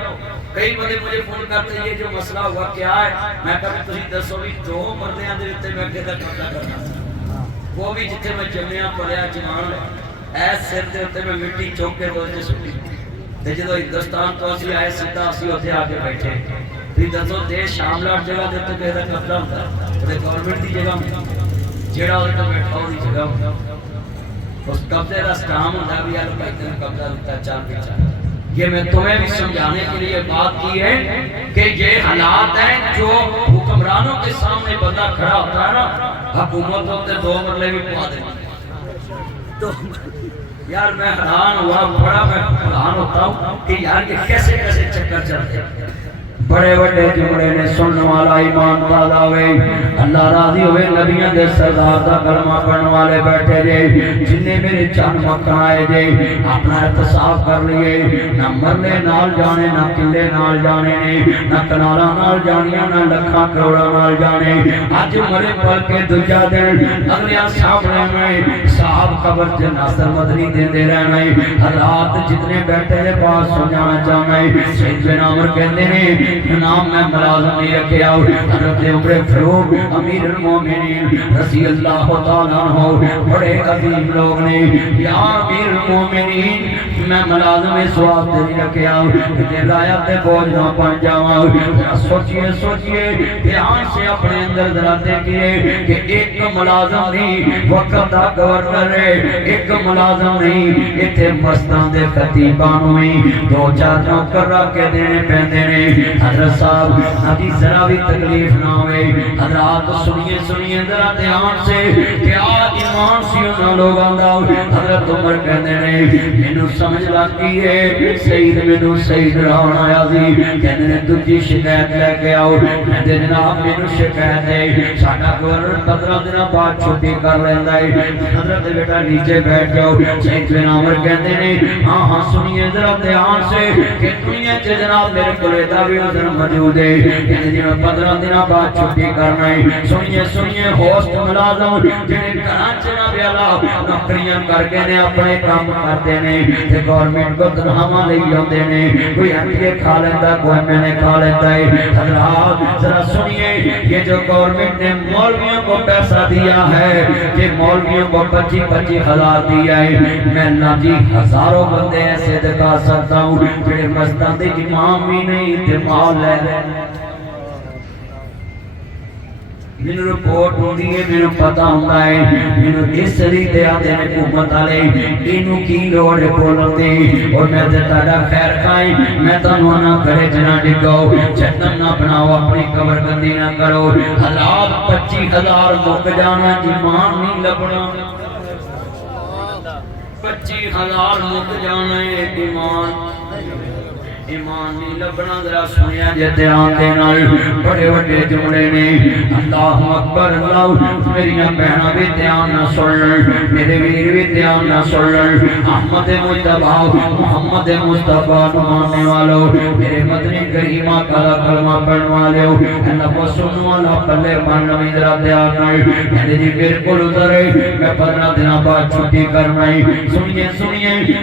کئی بندے مجھے فون کرتے ہیں یہ جو مسئلہ ہوا کیا ہے میں کہا تسی دسو بھی 2 مردیاں دے وچ میں کدا قبضہ کرنا وہ بھی جتھے میں جمعیاں پڑھیا جوان ایس سر دے تے میں مٹی چوک کے روز سٹی تے جدوں ہندوستان تو اسی آئے سیدھا اسی اوتھے آ کے بیٹھے تے دسو دیش شاملات جگہ دے تے کدا قبضہ ہوندا ہے گورنمنٹ دی جگہ جیڑا اوتے تے بیٹھا ہوئی جگہ اس قبضے کا سٹام ہوتا بھی ہے بھائی تین قبضہ دیتا چار پیچھا یہ میں تمہیں بھی سمجھانے کے لیے بات کی ہے کہ یہ حالات ہیں جو حکمرانوں کے سامنے بندہ کھڑا ہوتا ہے نا حکومت ہوتے 2 مرلے بھی پوا دیں یار میں حیران ہوا بڑا میں حیران ہوتا ہوں کہ یار یہ کیسے کیسے چکر چلتے ہیں بڑے بڑے جملے نے سننے والا ایمان تازہ ہوئے اللہ راضی ہوئے نبیوں دے سردار دا کلمہ پڑھنے والے بیٹھے جے جن نے میرے چند مکہ آئے جے اپنا احتساب کر لیے نہ مرلے نال جانے نہ قلعے نال جانے نہ کناراں نال جانیاں نہ لکھاں کروڑاں نال جانے اج مرے پل کے دوجا دن اگلیاں سامنے میں صاحب قبر تے ناصر مدنی دیندے رہنا رات جتنے بیٹھے دے پاس سو جانا چاہنا سید بن عمر کہندے نے نام میں ملازم نہیں رکھے آؤ حضرت عمر فاروق امیر المومنین رضی اللہ تعالیٰ عنہ بڑے عظیم لوگ نے یا امیر المومنین میں ملازم اس واسطے نہیں رکھے آؤ کہ رایت بوجھ نہ پن جاؤں سوچئے دھیان سے اپنے اندر ذرا دیکھئے کہ ایک ملازم نہیں وقت دا گورنر ہے ایک ملازم نہیں اتھے مستان دے خطیبان ہوئی 2-4 نوکر رکھ کے دینے پہندے نے حضرت صاحب ابھی ذرا بھی تکلیف نہ ہوئے حضرات سنیے ذرا دھیان سے کیا ایمان سی انہاں لوگاں دا حضرت عمر کہندے نے مینوں سمجھ لگی ہے سید مینوں سید راون آیا سی کہندے نے دوجی شکایت لے کے آؤ کہندے جناب مینوں شکایت ہے ساڈا گورنر 15 دن بعد چھٹی کر لیندا ہے حضرت بیٹا نیچے بیٹھ جاؤ سید بن عمر کہندے نے ہاں سنیے ذرا دھیان سے کہ دنیا چ جناب میرے کولے دا بھی عذر موجود ہے کہ جی میں 15 دن بعد چھٹی کرنا ہے سنیے ہوسٹ ملازم جڑے گھراں چ نہ بیلا نوکریاں کر کے نے اپنے کام کرتے نے تے گورنمنٹ کو تنخواہ لے جاندے نے کوئی ہٹے کھا لیندا کوئی میں نے کھا لیتا ہے حضرات ذرا سنیے یہ جو گورنمنٹ نے مولویوں کو پیسہ دیا ہے کہ مولویوں کو 25 ہزار دیا ہے میں نہ جی ہزاروں بندے ایسے دکھا سکتا ہوں جڑے مسجد دے امام بھی نہیں تے مال ہے مینوں رپورٹ ہوندی ہے مینوں پتہ ہوندا ہے مینوں اس طریقے آندے نے حکومت والے اینوں کی لوڑ ہے بولن دی اور میں تے تہاڈا خیر کھائیں میں تانوں نہ کرے جنا ڈگاؤ چتن نہ بناؤ اپنی قبر گندی نہ کرو حالات 25,000 مک جانا ایمان نہیں لبنا 25,000 مک جانا ایمان نہیں لبنا ذرا سنیا جے دھیان دے نال بڑے بڑے جملے نے اللہ اکبر اللہ میریاں بہناں بھی دھیان نہ سن میرے ویر بھی دھیان نہ سن احمد مجتبی محمد مصطفی نو ماننے والو میرے مدنی کریمہ کا کلمہ پڑھنے والو اللہ کو سننے والا پلے پڑھنا بھی ذرا دھیان نال میں جی بالکل ادھر میں 15 دن بعد چھٹی کرنا ہے سنیے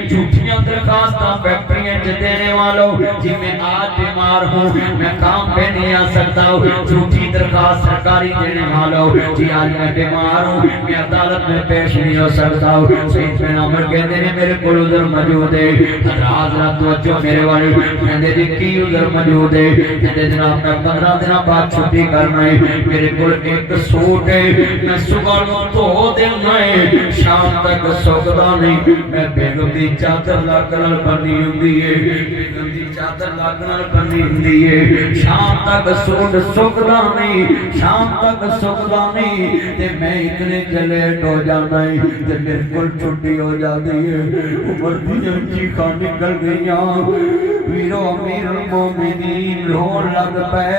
جھوٹیاں درخواستاں فیکٹریاں چ دینے والو جاؤ جی میں آج بیمار ہوں میں کام پہ نہیں آ سکتا ہوں جھوٹی درخواست سرکاری دینے والا ہوں جی آج میں بیمار ہوں میں عدالت میں پیش نہیں ہو سکتا ہوں سید بن عمر کہتے ہیں میرے کو عذر موجود ہے حضرات توجہ میرے والے کہتے جی کی عذر موجود ہے کہتے جناب میں 15 دن بعد چھٹی کرنا ہے میرے کو ایک سوٹ ہے میں صبح نو دھو دینا ہے شام تک سوکھدا نہیں میں بیگم دی چادر لگ نال بنی ہوندی ہے بیگم دی چادر لگ نال بنی ہوندی ہے شام تک سوٹ سوکھدا نہیں شام تک سوکھدا نہیں تے میں اتنے لیٹ ہو جانا ہے تے میرے کول چھٹی ہو جاتی ہے عمر دی چیخاں نکل گئیاں ویرو امیر المومنین رون لگ پے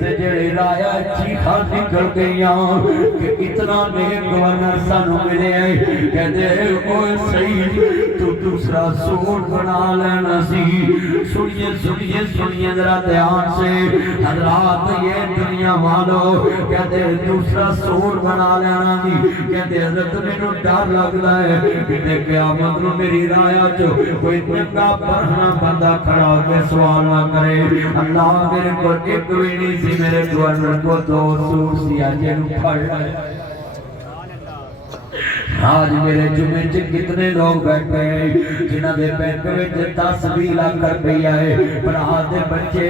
تے جڑے لایا چیخاں نکل گئیاں کہ اتنا نیک گورنر سانو ملے کہتے اوہ سید تو دوسرا سوٹ بنا لینا سی سنیے ذرا دھیان سے حضرات یہ دنیا والو کہتے دوسرا سوٹ بنا لینا سی کہتے حضرت میں نو ڈر لگتا ہے کہ قیامت نو میری رایا جو کوئی ننگا پرہنا بندہ کھڑا ہو کے سوال نہ کرے اللہ میرے کو ایک بھی نہیں سی میرے گورنر کو 2 سوٹ سیا جنو پڑھ رہے آج میرے جمعے چ کتنے لوگ بیٹھے ہیں جنہاں دے بینک وچ 10-20 لاکھ روپیہ ہے بڑا دے بچے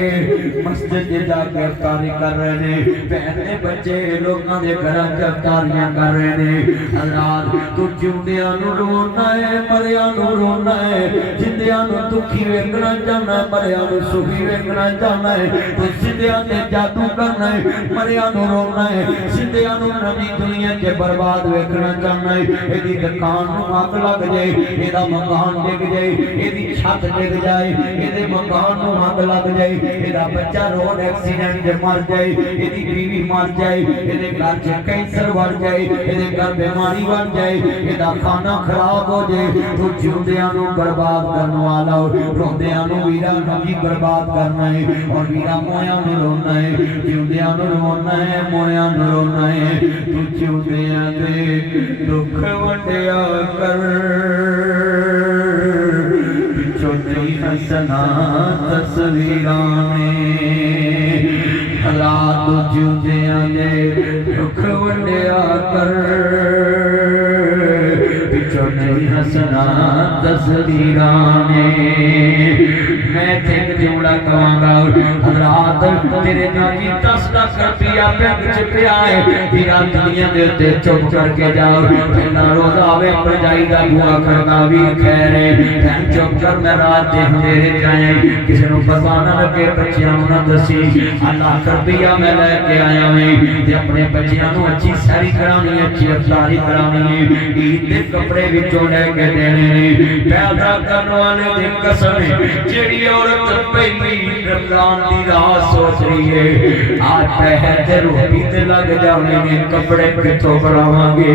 مسجد جا کے افطاری کر رہے ہیں بہن دے بچے لوگاں دے گھراں وچ افطاریاں کر رہے ہیں حضرات تو جیوندیاں نو رونا ہے مریا نو رونا ہے جندیاں نو دکھی ویکھنا چاہنا ہے مریا نو سکھی ویکھنا چاہنا ہے تو زندیاں تے جادو کرنا ہے مریا نو رونا ہے زندیاں نو نوی دنیا کے برباد ویکھنا چاہنا ہے ایدی دکان نو اگ لگ جائے ایدا مکان ڈگ جائے ایدی چھت ڈگ جائے ایدے مکان نو اگ لگ جائے ایدا بچہ روڈ ایکسیڈنٹ دے مر جائے ایدی بیوی مر جائے ایدے گھر چ کینسر بڑھ جائے ایدے گھر بیماری بن جائے ایدا کھانا خراب ہو جائے تو جیوندیاں نو برباد کرنے والا روندیاں نو ویرا نبی برباد کرنا ہے اور ویرا مویاں نو رونا ہے جیوندیاں نو رونا ہے مویاں نو رونا ہے تو جیوندیاں دے دکھ وڈیا کر پچھو تیری حسنا تصویران حالات جیوندیاں دے دکھ وڈیا کر پچھو تیری حسنا تصویران میں تھے جملہ کہاں گا حضرات تیرے نامی 10 لاکھ روپیہ بینک چ پیا ہے تیرا دنیا دے تے چپ کر کے جاؤ پہلا روزہ آوے پر جائی گا دعا کرنا بھی خیر ہے پھر چپ کر میں رات دے اندھیرے جائیں کسی نو پتہ نہ لگے بچیاں نہ دسی اللہ روپیہ میں لے کے آیا ہوں تے اپنے بچیاں نو اچھی ساری کرانی ہے اچھی افطاری کرانی ہے عید دے کپڑے وچوں لے کے دینے پیدا کرنے والے دی قسم جڑی عورت پہلی رمضان دی رات سوچ رہی ہے آج پہر تے روٹی تے لگ جانے نے کپڑے کتوں بناواں گے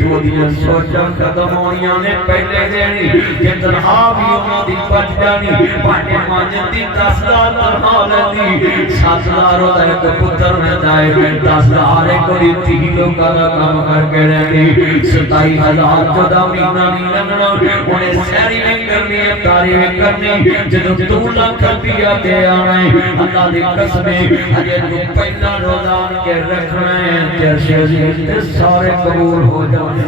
تو دیاں سوچاں ختم ہونیاں نے پہلے دینی کہ تنہا بھی انہاں دی بچ جانی پاٹے مانجن دی 10,000 تنہا لیندی 7,000 ہوتا ہے تو پتر میں جائے 10,000 ایک کوئی 3 لوگاں دا کام کر کے رہنی 27,000 14 مہینہ نہیں لگنا انہیں سیری میں کرنی ہے تاری میں کرنی جدو 2 لاکھ روپیہ دے آنا ہے اللہ دی قسمیں اجے تو پہلا روزان کے رکھنا ہے جیسے سارے قبول ہو جانے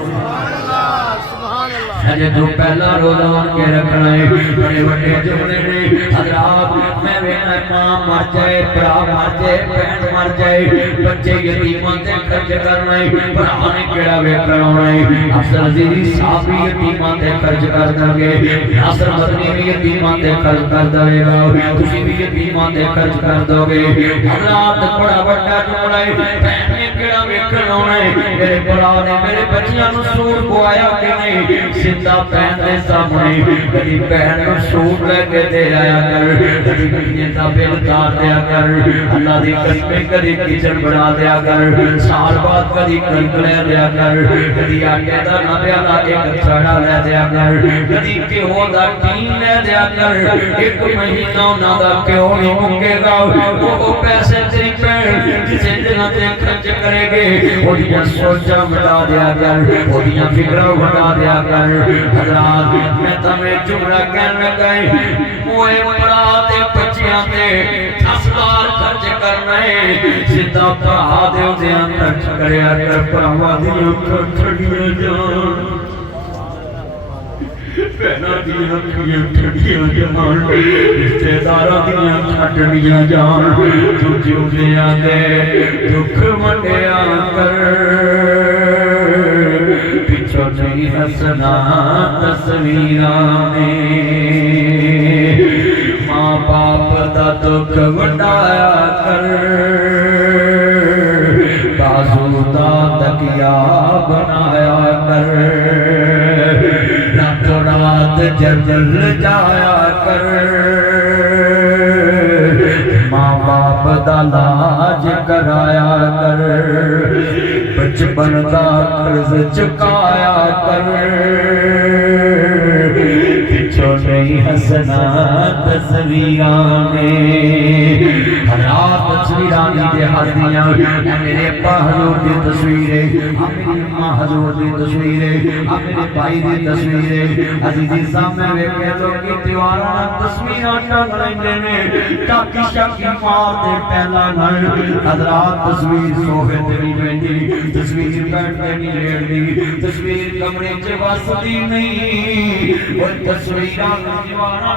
اجے تو پہلا روزان کے رکھنا ہے بڑے بڑے جملے نے حضرات میں وینا ماں مر جائے برا مر جائے بہن مر جائے بچے یتیماں تے خرچ کرنا ہے برا نے کیڑا ویکھنا ہونا ہے افسر عزیزی صاحب بھی یتیماں تے خرچ کر دیں گے ناصر مدنی بھی یتیماں تے خرچ کر دے گا تسی بھی یتیماں تے خرچ کر دو گے حضرات بڑا بڑا جملہ ہے بہن نے کیڑا ویکھنا ہونا ہے میرے بڑا نے میرے بچیاں نو سور پوایا کہ نہیں زندہ بہن دے سامنے کدی بہن کو سوٹ لے کے دے آیا کر کدی مہینے کا بل اتار دیا کر اللہ دی قسمیں کدی کچن بنا دیا کر سال بعد کدی کلک لے دیا کر کدی آٹے دا نہ پیالا ایک چھڑا لے دیا کر کدی کیوں دا ٹین لے دیا کر ایک مہینہ نہ دا کیوں نہیں مکے گا وہ پیسے تیری پہن جسے دنہ تے خرچ کرے گے لیے وہدیاں سوچاں بتا دیا کر وہدیاں فکرہ بتا دیا کر حضرات میں تمہیں جملہ کہنے گئے موئے پراتے بچیاں دے 10 بار خرچ کرنے زندہ پڑھا دے دیاں خرچ کریا کر پڑھا دیاں ٹھڑیاں جان پہنا دیاں ٹھڑیاں جان رشتے دارہ دیاں ٹھڑیاں جان تو جملیاں دے دکھ منڈیا کر پچھو نہیں ہسنا تصویران ماں باپ دا دکھ وڈایا کر بازو دا تکیا بنایا کر راتوں رات جل جایا کر ماں باپ دا لاج کرایا کر بچپن دا قرض چکایا کر پچھو نہیں ہسنا تصویران حضرات تصویرانی دے ہاتھیاں میرے پہلو دی تصویریں میری ماں حضور دی تصویریں میرے بھائی دی تصویریں عزیزی سامنے ویکھے تو کی دیواراں تصویراں ٹنگ لیندے نے ٹاکی شاکی مار دے پہلا گھر حضرات تصویر سوفے تے نہیں بیٹھی تصویر بیٹھ کے نہیں لیٹی تصویر کمرے چ وسدی نہیں وہ تصویراں دیواراں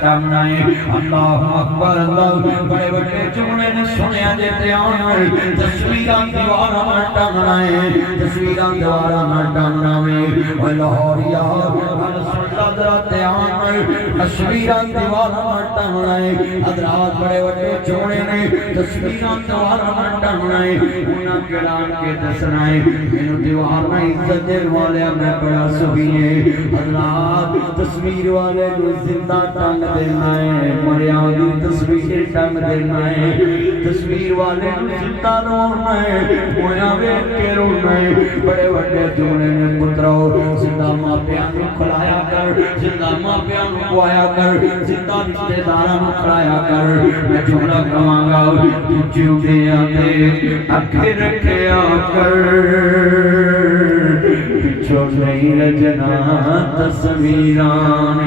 ٹنگ اللہ اکبر اللہ بڑے بڑے جملے نے سنیا دیتے آنے تصویران دیوارہ میں ٹنگنا ہے تصویران دیوارہ میں ٹنگنا ہے وہ لاہوریا سنت درتے آنے تصویران دیوارہ میں ٹنگنا ہے حضرات بڑے بڑے جملے نے تصویران دیوارہ میں ٹنگنا ہے انہاں کلام کے دسنا ہے انہوں دیوار میں عزت دل والے میں بڑا سبھی ہے حضرات تصویر والے زندہ ٹنگ دینا ہے مریاں دی تصویر ٹنگ دینا ہے تصویر والے زندہ رونا ہے ہویا ویکھ کے رونا ہے بڑے بڑے جملے نے پترو زندہ ماں پیاں نو کھلایا کر زندہ ماں پیاں نو کھوایا کر زندہ رشتے داراں نو کھلایا کر میں جملہ کہاں گا تو جیوندیاں دے اکھے رکھیا کر پچھو نہیں رجنا تصویران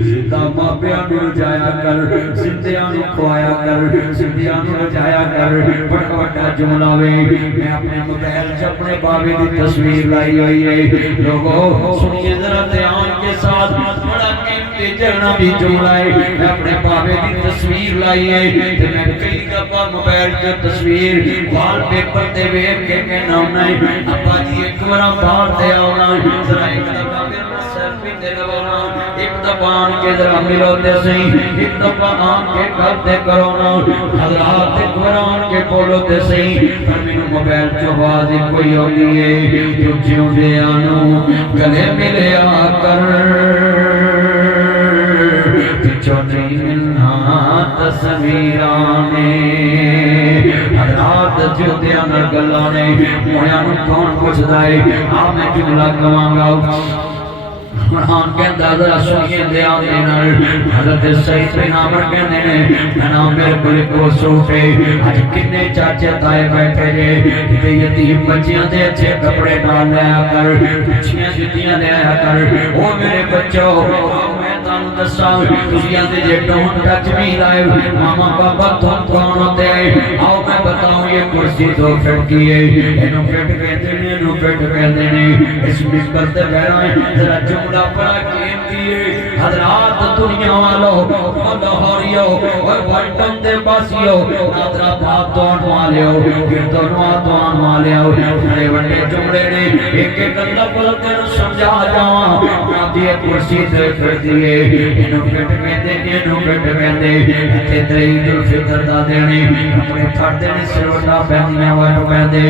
زندہ ماں پیاں نو جایا کر زندیاں نو کھوایا کر زندیاں نو جایا کر بڑا بڑا جملہ وے میں اپنے موبائل سے اپنے بابے دی تصویر لائی ہوئی ہے لوگوں سنیے ذرا دھیان کے ساتھ بڑا قیمتی جڑنا بھی جملہ ہے میں اپنے بابے دی تصویر لائی ہے کہ میں کئی دفعہ موبائل سے تصویر وال پیپر دے ویب کے کہنا ہونا ہے ابا جی ایک بڑا باہر دے آنا ذرا ایک دفعہ سیلفی دے لوانا ایک دفعہ آن کے ذرا ملو دے سہی ایک دفعہ آن کے کرتے کرونا حضرات ایک بار آن کے بولو دے سہی پر میں موبائل چوازی کوئی ہوگی ہے تو جیوں دے آنو گلے ملے آ کر پچھو نہیں ملنا تصویران حضرات جو دے آنر گلانے مویانو کون کچھ دائے آپ میں جملہ کماں گا قرآن کے اندازہ سنیے دیا دینر حضرت سعید بن عمر کہنے میں نام میرے کل کو سوٹے آج کتنے چاچے تائے بیٹھے جے کتے یتیم بچیاں دے اچھے کپڑے ڈال لیا کر اچھیاں جتیاں لے آیا کر او میرے بچوں میں تانو دساں تسی آندے جے ڈونٹ ٹچ می لائف ماما پاپا تم کون ہوتے ہیں آؤ میں بتاؤں یہ کرسی دو فٹ کی ہے انہوں فٹ کہتے ہیں انہوں فٹ کہتے ہیں اس ممبر سے بہرائیں ذرا جملہ بڑا قیمتی ہے حضرات دنیا والو لاہوریو اور وطن دے باسیو نادرا بات دون والیو گردن واتوان والیو بڑے بڑے جملے نے ایک ایک اللہ بلتے نو سمجھا جاواں نادی کرسی دے پھر دیئے انہوں پھٹ میں دے انہوں پھٹ میں دے اتھے درہی دل فکر دا دینے اپنے پھٹ دینے سروٹا پہنیاں وائٹ پہن دے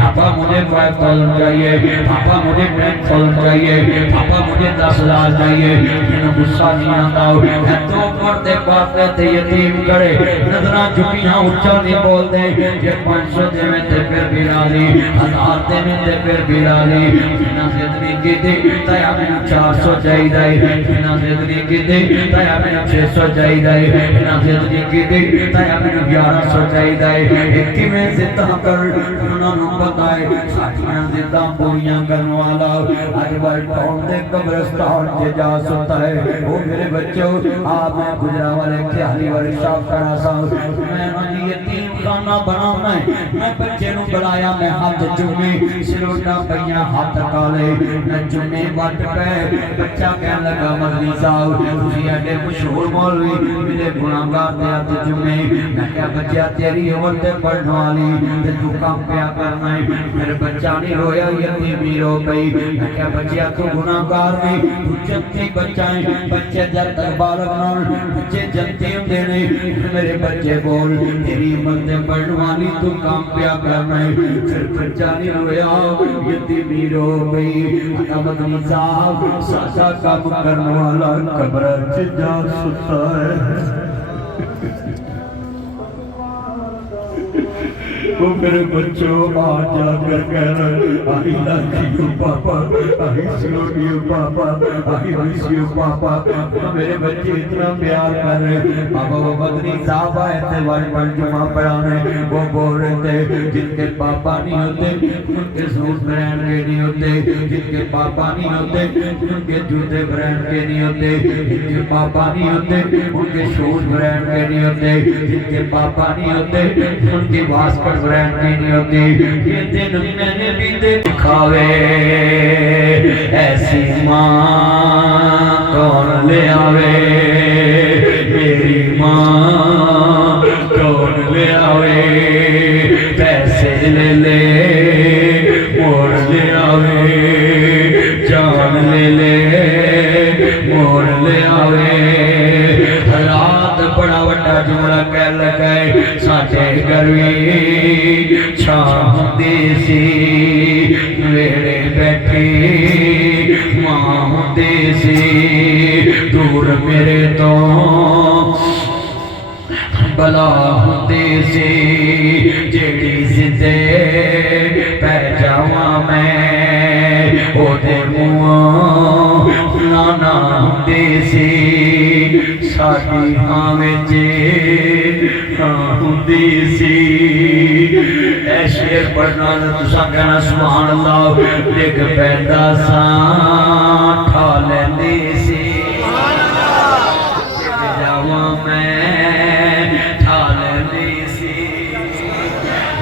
پاپا مجھے 5,000 چاہیے پاپا مجھے 10,000 چاہیے پاپا مجھے 10,000 چاہیے انہوں غصہ نہیں آتا ہے تو پردے پاتے تے یتیم کرے نظر گردنا جھکیاں اچھا نہیں بول دے جے 500 دے میں تے پھر بھی راضی 1000 دے میں تے پھر بھی راضی جنہ زدنی کی دے تایا میں 400 چاہی دائی جنہ زدنی کی دے تایا میں 600 چاہی دائی جنہ زدنی کی دے تایا میں 1100 چاہی دائی ایک کی میں زدہ کر انہوں نے بتائے ساتھیاں زدہ پوریاں کرنے والا آج بار ٹھون دے قبرستان کے جا ستا ہے وہ میرے بچوں آپ میں گجرہ والے خیالی والے شاپ کرا سا میں مجھے یتیم خانہ بنانا ہے میں بچے نو بلایا میں ہاتھ جمعے سلوٹا پہیاں ہاتھ کالے میں جمعے بات پہ بچہ کہنے لگا مدنی صاحب تُسی اڈے مشہور مولوی میرے گناہگار دے ہاتھ جمعے میں کیا بچہ تیری عورتیں پڑھنے والی تے تو کام پیا کرنا ہے میرے بچہ نہیں رویا یتیمی رو گئی میں کیا بچہ تو گناہگار نہیں تو جنتی بچہ ہے بچے جب تک بالغ نہ بچے جنتی ہوں دینے میرے بچے بول تیری مردیں پڑھوانی تو کام پیا کرنا ہے پھر بچہ نہیں رویا یتیمی رو گئی مدنی صاحب ساسا کام کرنے والا قبر جا ستا ہے وہ میرے بچوں آج جا کر کہہ رہے آئی لکھیو پاپا آئی سلوٹیو پاپا آئی ویسیو پاپا میرے بچے اتنا پیار کر رہے بابا وہ مدنی صاحب آئے تھے والی پر جمعہ پڑھانے وہ بول رہے تھے جن کے پاپا نہیں ہوتے ان کے سوٹ برینڈ کے نہیں ہوتے جن کے پاپا نہیں ہوتے ان کے جوتے برینڈ کے نہیں ہوتے جن کے پاپا نہیں ہوتے ان کے شوز برینڈ کے نہیں ہوتے جن کے پاپا نہیں ہوتے ان کی واسکر برینڈ کی نہیں ہوتی یہ دن میں نے بھی دکھاوے ایسی ماں کون لے آوے میری ماں کون لے آوے پیسے لے لے موڑ لے آوے جان لے لے موڑ لے آوے رات بڑا وڈا جملہ کہہ لگائے ساٹھے گروی چھاں دیسی میرے بیٹھی ماں دیسی دور میرے تو بلا دیسی جیڑی زدے پہ جاواں میں او دے موہ نانا دیسی ساڑی ہاں جے ہوندی سی اے شیر پڑھنا تساں کہنا سبحان اللہ ڈگ پیندا ساں ٹھا لیندی سی جاواں میں ٹھا لیندی سی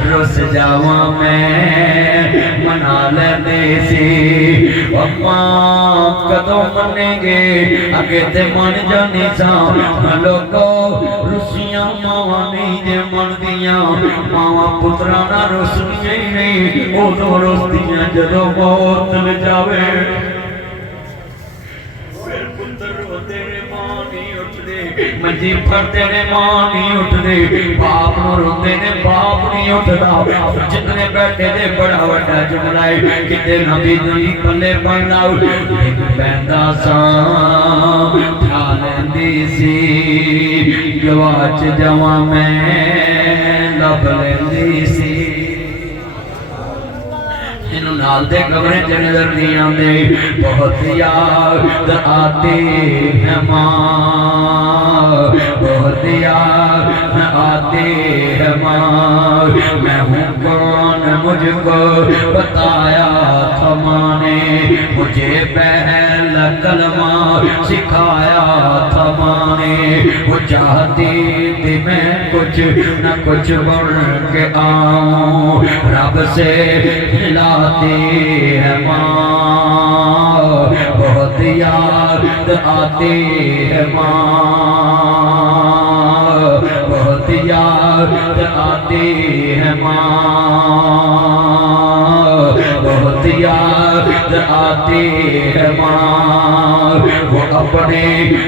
رس جاواں میں منا لیندی سی اماں کدوں منیں گے اگے تے من جانی ساں لوگو رسیاں ماواں نہیں جے من دیاں ماواں پترانا رسیاں ہی نہیں او دو رسیاں جدو موت لے جاوے پھر پتر رو تیرے ماں نہیں اٹھ دے منجی پر تیرے ماں نہیں اٹھ دے باپ نو روندے نے باپ نہیں اٹھدا جتنے بیٹھے دے بڑا وڈا جملہ ہے کتے نبی دی پلے پڑنا ایک پیندا ساں ٹھا لیندی سی گواچ جاواں میں لب لیندی سی انہوں نال دے کمرے چ نظر نہیں آندے بہت یاد آتی ہے ماں بہت یاد آتی ہے ماں میں ہوں کون مجھ کو بتایا تھا ماں نے مجھے پہلا کلمہ سکھایا تھا ماں نے وہ چاہتی تھی میں کچھ نہ کچھ بن کے آؤں رب سے ملاتی ہے ماں بہت یاد آتی ہے ماں بہت یاد آتی ہے ماں بہت یاد آتی ہے ماں وہ اپنے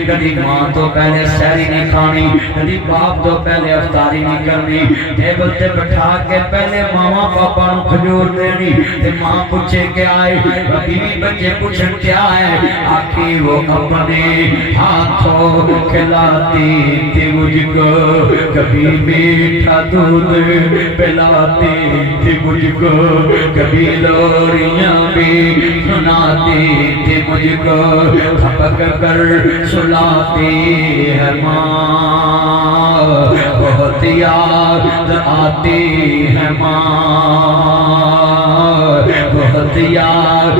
کدی ماں تو پہلے سحری نہیں کھانی کدی باپ تو پہلے افطاری نہیں کرنی ٹیبل تے بٹھا کے پہلے ماما پاپا نو کھجور دینی تے ماں پوچھے کہ آئے بیوی بچے پوچھن کیا ہے آخی وہ اپنے ہاتھوں کھلاتی تھی مجھ کو کبھی میٹھا دودھ پلاتی تھی مجھ کو کبھی لوریاں بھی سناتی تھی مجھ کو تھپک کر سلاتی ہے ماں بہت یاد آتی ہے ماں بہت یاد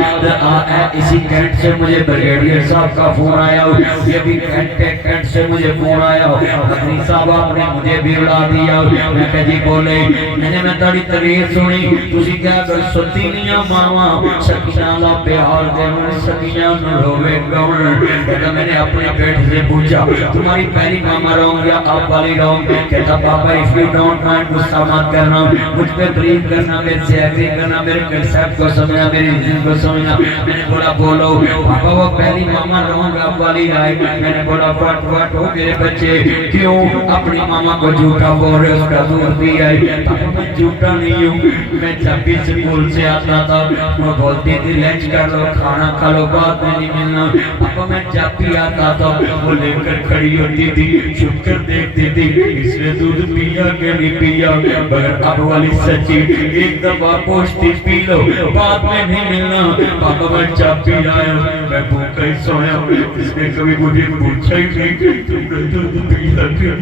اسی کینٹ سے مجھے بریگیڈیئر صاحب کا فون آیا یہ بھی کینٹ سے مجھے فون آیا مدنی صاحب آپ نے مجھے بھی اڑا دیا میں کہا جی بولے میں تاری تقریر سنی تسی کیا کر ستی نہیں ماما سکینہ لا پیار دے میں سکینہ نہ روے گون کہتا میں نے اپنے بیٹے سے پوچھا تمہاری پہلی ماما رہوں یا آپ والی رہوں کہتا پاپا if you don't mind غصہ مت کرنا مجھ پہ بریف کرنا میرے سے ایگری کرنا میرے کنسپٹ کو سمجھنا میری ریزن کو سمجھنا میں نے بولا بولو پاپا وہ پہلی ماما رہوں گا آپ والی آئے میں نے بولا فٹ ہو میرے بچے کیوں اپنی ماما کو جھوٹا بول رہے اس کا دور بھی آئی پاپا میں جھوٹا نہیں ہوں میں جب بھی سکول سے آتا تھا وہ بولتی تھی لنچ کر لو کھانا کھا لو بعد میں نہیں ملنا پاپا میں جب بھی آتا تھا وہ لے کر کھڑی ہوتی تھی چھپ کر دیکھتی تھی اس نے دودھ پیا کہ نہیں پیا مگر اب والی سچی ایک دفعہ پوچھتی پی لو بعد میں نہیں ملنا پاپا میں جب بھی آیا میں بھوکا ہی سویا اس نے کبھی مجھے پوچھا ہی نہیں کہ تم نے دودھ پیا کہ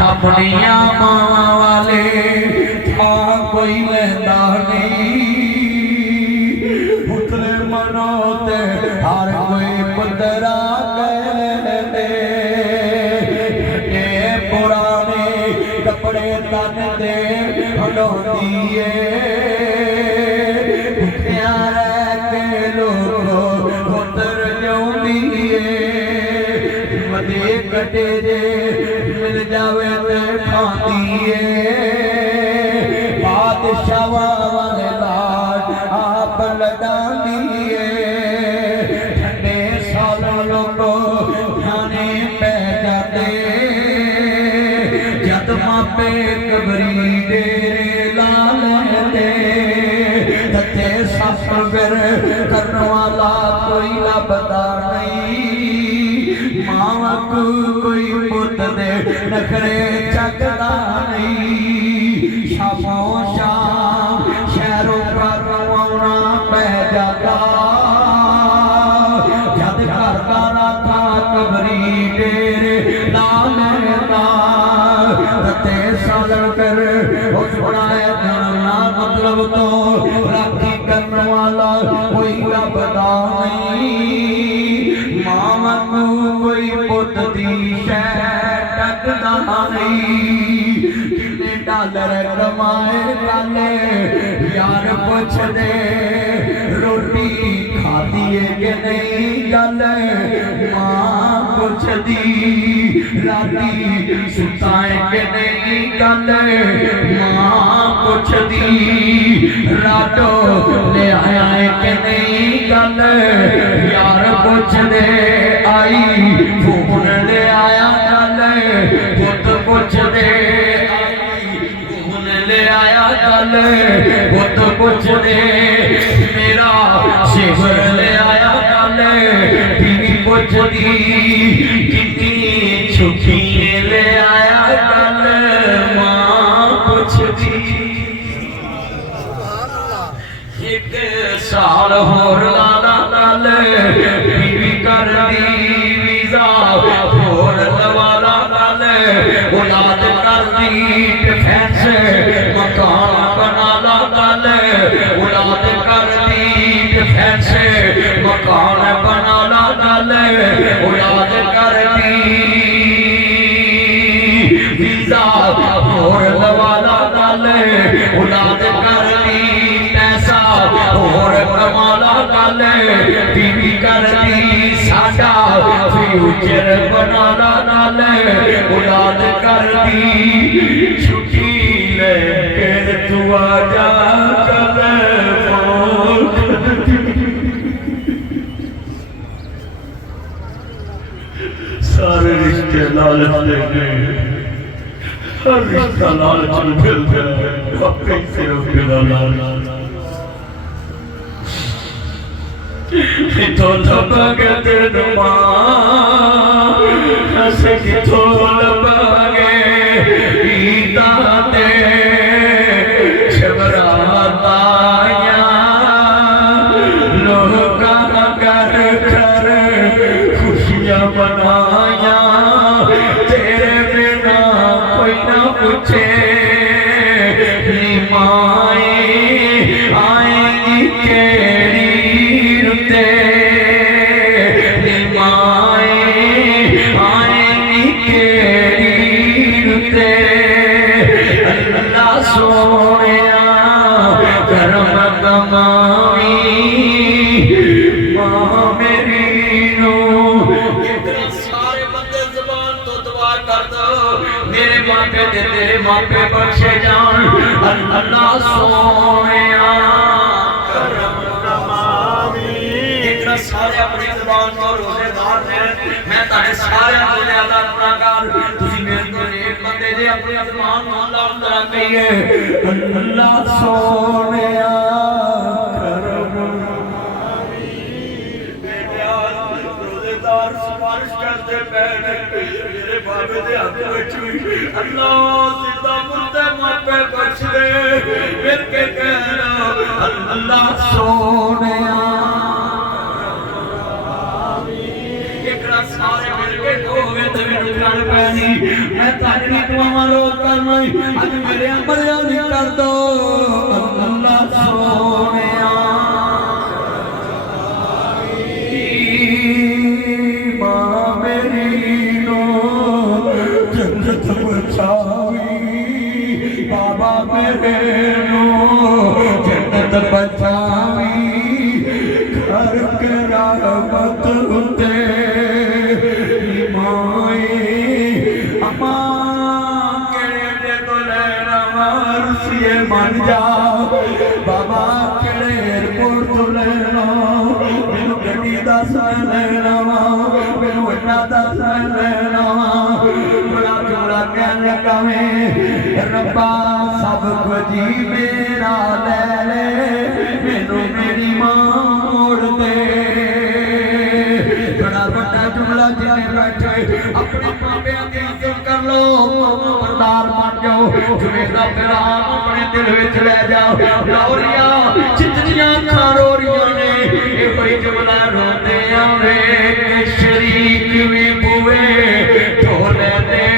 اپنی ماں والے تھا کوئی میدانی پتر منوتے ہر کوئی پترا کہتے پرانے کپڑے تن دے ہلو دیئے پیارے کے لوگ پتر جوں دیئے مدے کٹے دے مل جاوے تے کھاندیے بادشاہ والے لاڈ آپ لگاندیے ٹھنڈے سالوں کو کھانے پہ جاتے جد ماں پہ کبری ڈیرے لا لیتے تھے سفر کرنے والا کوئی لبدا نہیں ماں کو کوئی پت دے نخرے چکتا نہیں شاموں شام شہروں کا رونا پہ جاتا جد کرتا نہ تھا کبری ڈیرے لیتا رتے سالر کر اس بڑھائے جانا مطلب تو راکھی کرنے والا کوئی لبدا نہیں ماں کو کوئی پت دی شہر ٹکدا نہیں کتنے ڈالر کمائے کالے یار پوچھ دے روٹی کھا دیے کہ نہیں گل ماں پوچھ دی راتی ستائے کہ نہیں گل ماں پوچھ دی راتوں لے آیا ہے کہ نہیں گل یار پوچھ دے آئی فون لے آیا گل پت پوچھ دے آئی فون لے آیا گل پت پوچھ دے میرا شیور لے آیا گل بیوی پوچھ دی کتنی چھٹی لے آیا گل ماں پوچھ دی ایک سال ہور لالا گل بیوی کر دی ویزا ہور لوالا گل اولاد کر دی ڈیفینس مکان بنا لا گل اولاد کر دی ڈیفینس مکان بنا لا گل اولاد کر دی ویزا ہور لوالا گل اولاد کر دی پیسہ اور کمالا گل بیوی کر دی ساڈا فیوچر بنانا گل اولاد کر دی چھٹی لے کے تو آ جا کل رشتے لالچ دے گئے ہر رشتہ لالچ میں پھر دے اپنے صرف بلا لالچ تو لباگے دن ماں ہسے کی تو لباگے عیدہ دے شبرات آیا لوگا کر کر خوشیاں منایا تیرے بنا کوئی نہ پوچھے نیمائیں آئیں گی کیڑی رتے نیمائیں آئیں گی کیڑی رتے اللہ سونیا کرم کمائی ماں میری نو سارے بندے زبان تو دعا کر دو میرے ماں پہ دے تیرے ماں پہ بخشے جان اللہ سونیا کرم کمائی اتنا سارے اپنی زبان کو روزے دار دے میں تانے سارے اپنے عذاب اپنا کار تجھی میرے کو ایک بندے دے اپنی زبان کو اللہ اندرہ کہیے اللہ سونیا کرم سفارش کرتے پہنے میرے بابے دے ہاتھ بچوئی اللہ زندہ مردے ماں پہ بچ دے پھر کے کہنا اللہ سونیا ایکڑا سارے مل کے دو ہوئے تمہیں نکلان پہنی میں تاریخ دعا روز کرنائی آج میرے عمل یعنی کر دو اللہ سونیا بابا میرے نو جنت بچاوی گھر کے رحمت ہوتے مائیں اماں کڑے دے تو لینا مرسیے من جا بابا کڑے ایرپورٹ تو لینا مینو گھڑی دا سائن لینا مینو اٹھا دا سائن لینا بڑا جوڑا کہنے لگا میں ربا سب کچھ میرا لے لے مینو میری ماں موڑ دے بڑا بڑا جملہ جائے بیٹھے اپنے ماں پہ عزت کر لو بردار مان جاؤ جمیدہ پیران اپنے دل وچ لے جاؤ لاوریا چچیاں کھاروریاں نے یہ بڑی جملہ روتے آوے شریک بھی بوئے ٹھولے دے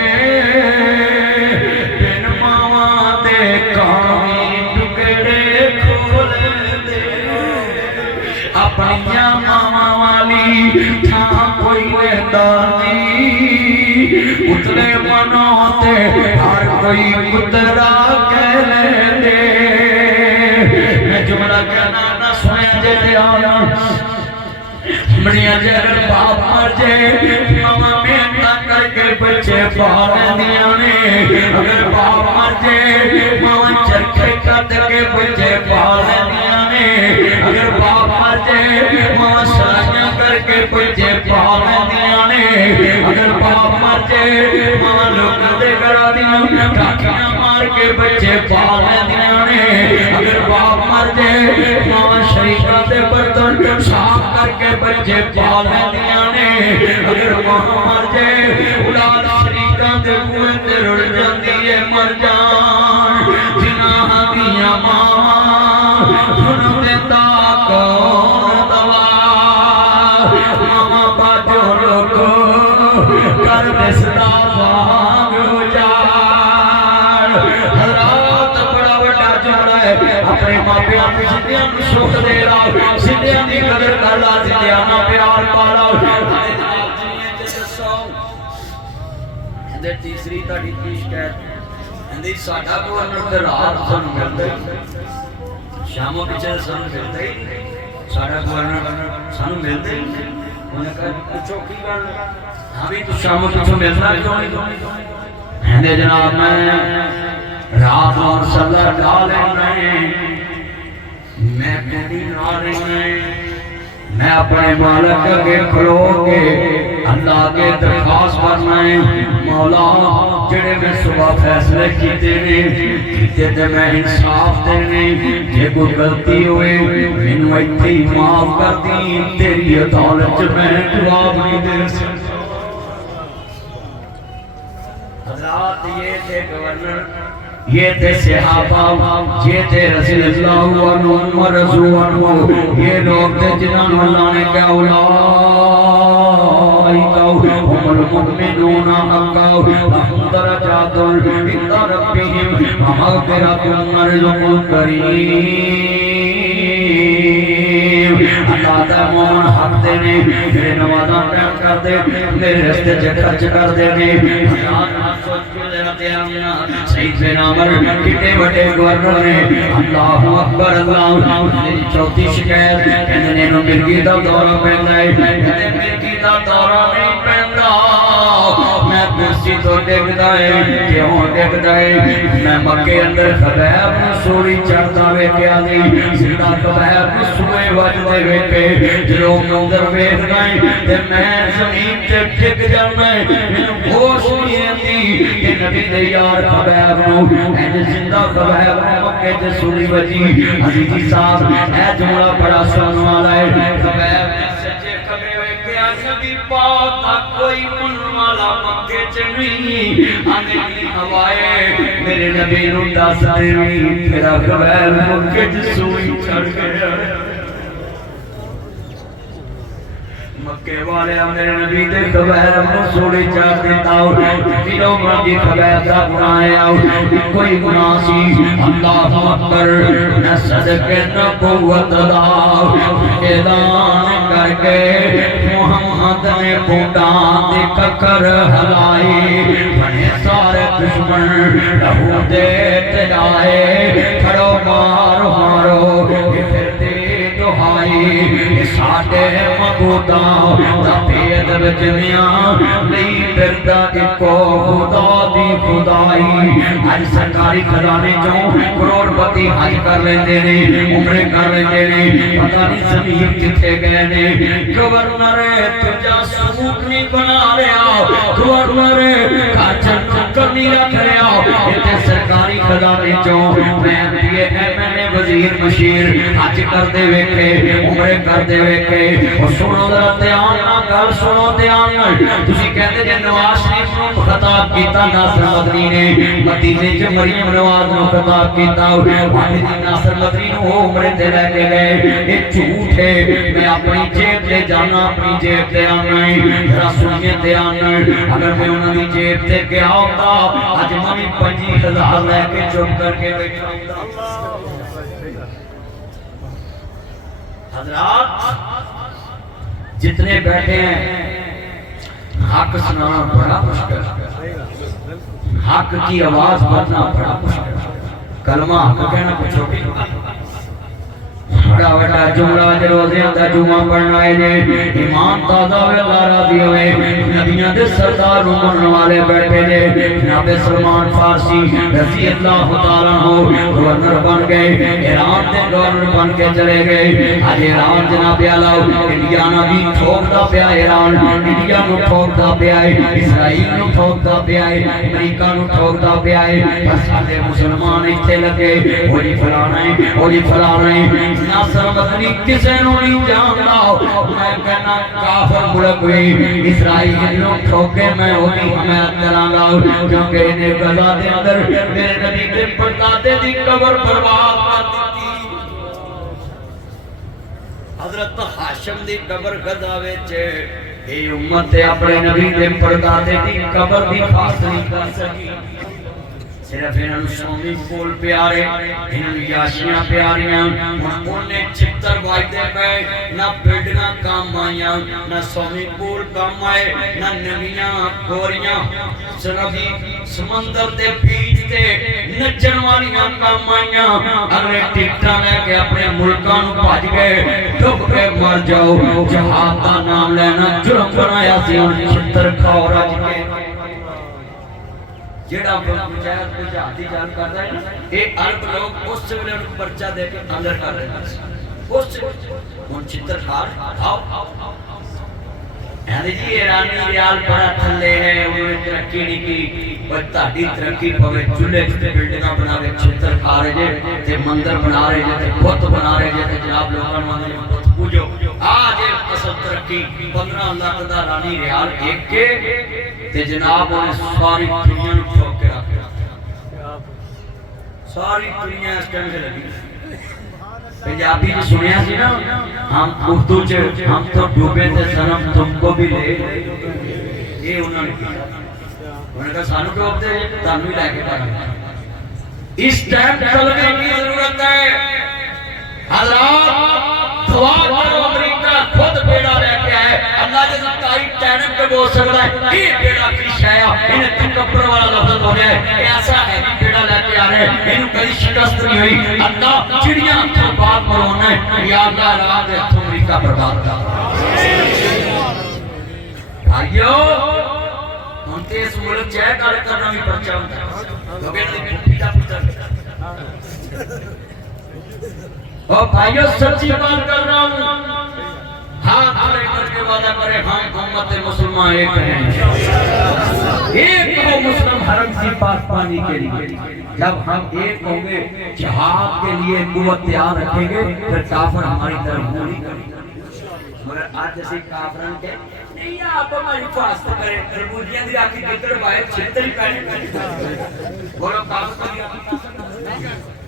اپنیاں ماما والی تھا کوئی وحدانی اتنے منوتے ہر کوئی کترا کہہ لے دے میں جملہ کہنا نہ سویا جیتے آیا بڑیاں جے اگر باپ مر جے ماما محنت کر کے بچے پالے دیا نے اگر باپ مر جے ماما چرکے کٹ کے بچے پالے دیا نے اگر باپ مر جے ماما شرائیاں کر کے بچے پالے دیا نے اگر باپ مر جے ماما لوگ دے کرا دیا کاکیاں مار کے بچے پالے دیا نے اگر باپ مر جے ماما شریکہ دے برتن صاف کر کے بچے پالے دیا نے اگر وہاں مر جائے اولاد شریکہ دے کوئے تے رڑ جاندی ہے مر جان جناح دیا ماما سن دیتا کون دوا ماما باجو لوگو کر دستا بھانگ ہو جان حضرات بڑا بڑا جملہ ہے اپنے ماں پیار کی سدیاں سکھ دے رہا سدیاں دی قدر کر رہا سدیاں ماں پیار پالا اندر تیسری تاڑی کی شکایت اندر ساڑھا کو اندر رات سن ملتے شاموں پیچھے سن ملتے ساڑھا کو اندر سن ملتے انہیں کہا پوچھو کی بات ہمیں تو شاموں پیچھے ملنا کیوں نہیں جناب میں رات اور صدر ڈالے نہیں میں پیڑی نارے نہیں میں اپنے مالک کے کھلو کے اللہ کے درخواست کرنا ہے مولا جڑے میں صبح فیصلے کیتے نے میں انصاف دینے جے کوئی غلطی ہوئے مینوں ایتھے ہی معاف کر دی تیری عدالت میں جواب نہیں دے سکتا حضرات یہ تھے گورنر یہ تھے صحابہ یہ تھے رسول اللہ عنہ رسول عنہ یہ لوگ تھے جنہوں اللہ نے کہا هم المؤمنون حقا لهم درجات عند ربهم ومغفرة ورزق کریم اللہ دا مومن حق دینے میرے نوازاں قائم کر دے میرے رستے خرچ کر دینے سیدنا عمر کتنے بڑے گورنر نے اللہ اکبر اللہ چوتھی شکایت کہنے نو مرگی دا دورہ پہندا ہے کہنے مرگی دا دورہ نہیں پہندا میں کرسی تو ڈگدا ہے کیوں ڈگدا ہے میں مکے اندر خبیب نو سوری چڑھدا ویکھیا نہیں زندہ خبیب نو سوئے وجدے ویکھے جلو اندر ویکھدا ہے تے میں زمین تے ڈگ جانا ہے مینوں ہوش نہیں آندی کہ نبی دے یار خبیب نو اے زندہ خبیب نو مکے تے سوری وجی عزیزی صاحب اے جملہ بڑا سن والا ہے خبیب نے سجے کھڑے ہوئے کہ نبی پاک کوئی من والا مکے چ نہیں آندی ہوائے میرے نبی نو دس دے میرا خبیب مکے چ سوئی چڑھ گیا مکے والے میرے نبی دے خبیب نو سوڑی چاہ دیتا جنہوں مرضی خبیب دا گناہ کوئی گناہ سی اللہ اکبر نہ صدقے نہ قوت دا اعلان کر کے محمد نے بوٹان دے ککر ہلائی بنے سارے دشمن لہو دے تجائے کھڑو مارو مارو پھر دے دہائی ساڑے مبودا دا پید بجمیاں نہیں پردہ اکو خدا دی خدائی آج سرکاری خزانے جو کروڑ پتی حج کر لیندے نے عمرے کر لیندے نے پتہ نہیں زمین کتے گئے نے گورنر تجا سبوت نہیں بنا رہا گورنر کھاچن چکر نہیں رکھ رہا یہ سرکاری خزانے جو میں دیئے میں نے وزیر مشیر حج کر دے ویکھے عمرے کر دے ویکھے اور سنو ذرا دھیان نہ گل سنو دھیان نہ تسی کہندے جے نواز شریف نو خطاب کیتا ناصر مدنی نے مدینے چ مریم نواز نو خطاب کیتا والد ناصر مدنی نو عمرے تے لے کے گئے یہ جھوٹ ہے میں اپنی جیب تے جانا اپنی جیب تے آنا ہے ذرا سنیے تے آنا اگر میں انہاں دی جیب تے گیا ہوتا اج میں 50,000 لے کے چپ کر کے بیٹھا ہوتا حضرات جتنے بیٹھے ہیں حق سنانا بڑا مشکل حق کی آواز بڑھنا بڑا مشکل کلمہ حق کہنا کچھ چھوٹی بڑا بڑا جملہ روزیاں دا جمعہ پڑھنا ہے ایمان تازہ ہوئے اللہ راضی ہوئے نبیان دے سردار عمر والے بیٹھے نے جناب سلمان فارسی رضی اللہ تعالیٰ ہو گورنر بن گئے ایران دے گورنر بن کے چلے گئے آج ایران جناب علاؤ انڈیانا بھی ٹھوکتا پیا ایران انڈیا نو ٹھوکتا پیا اسرائیل نو ٹھوکتا پیا امریکہ نو ٹھوکتا پیا بس آتے مسلمان اچھے لگے ہولی فلانے ناصر مدنی کسے نو نہیں جانتا میں کہنا کافر ملک ہوئی اسرائیل نو ٹھوکے میں ہوتی حمایت کرانگا کیونکہ انہیں غزہ دے اندر میرے نبی کے پردادے دی قبر برباد کر دیتی حضرت ہاشم دی قبر غزہ ویچے اے امت اپنے نبی کے پردادے دی قبر بھی خاص نہیں کر سکی صرف انہوں سومی پھول پیارے انہوں یاشیاں پیاریاں انہیں چھتر وائدے پہ نہ بیڈنا کام آئیاں نہ سومی پھول کام آئے نہ نویاں گوریاں سنبی سمندر دے بیچ دے نچن والیاں کام آئیاں اگلے ٹکٹا لے کے اپنے ملکان پاج گئے ڈب کے مر جاؤ جہاد دا نام لینا جرم بنایا سی انہیں چھتر کھاؤ راج کے جیڑا مجاہد کو جہادی جان کرتا ہے نا ایک عرب لوگ اس سے انہیں پرچہ دے کے اندر کر رہے ہیں ہوں چترکار آؤ جی ایرانی ریال بڑا تھلے ہے انہوں نے ترقی نہیں کی بس تہاڈی ترقی پوے چولہے تے بلڈنگاں بنا کے چتر کھا رہے جے تے مندر بنا رہے جے تے بت بنا رہے جے تے جناب لوگاں نوں آندے بت پوجو آج اصل ترقی 15 لاکھ دا رانی ریال ایک کے تے جناب انہیں ساری دنیا نوں ٹھوک کے رکھ ساری دنیا اس ٹائم سے لگی پنجابی نے سنیا سی نا ہم اردو چ ہم تو ڈوبے تھے صنم تم کو بھی لے یہ انہوں نے کہا سانو ڈوب دے تانوں ہی لے کے جائیں اس ٹائم چلنے کی ضرورت ہے حضرات دعا کرو امریکہ خود بیڑا لے کے آئے اللہ جس تائی ٹینک پہ بول سکتا ہے یہ بیڑا کی شایا انہیں تکبر والا لفظ ہو گیا ہے ایسا ہے بیڑا لے کے آ رہے ہیں انہوں کئی شکست نہیں ہوئی اللہ چڑیاں تو بات مرونا ہے یا اللہ رات ہے تو امریکہ برباد کر بھائیو ہمتے اس ملک چاہے کار کرنا بھی پرچا ہوتا ہے لوگ انہیں پیتا پیتا اور بھائیو سچی بات کر رہا ہوں ہاتھ کھڑے کر کے وعدہ کرے ہم امت مسلمان ایک ہیں ایک ہو مسلم حرم کی پاسبانی کے لیے جب ہم ایک ہوں گے جہاد کے لیے قوت تیار رکھیں گے پھر کافر ہماری طرف منہ نہیں کریں گے مگر آج جیسے کافران کے نہیں آپ ہماری فاست کریں تربوجیاں دی آخی کتر باہر چھتری پہنے بولو کافر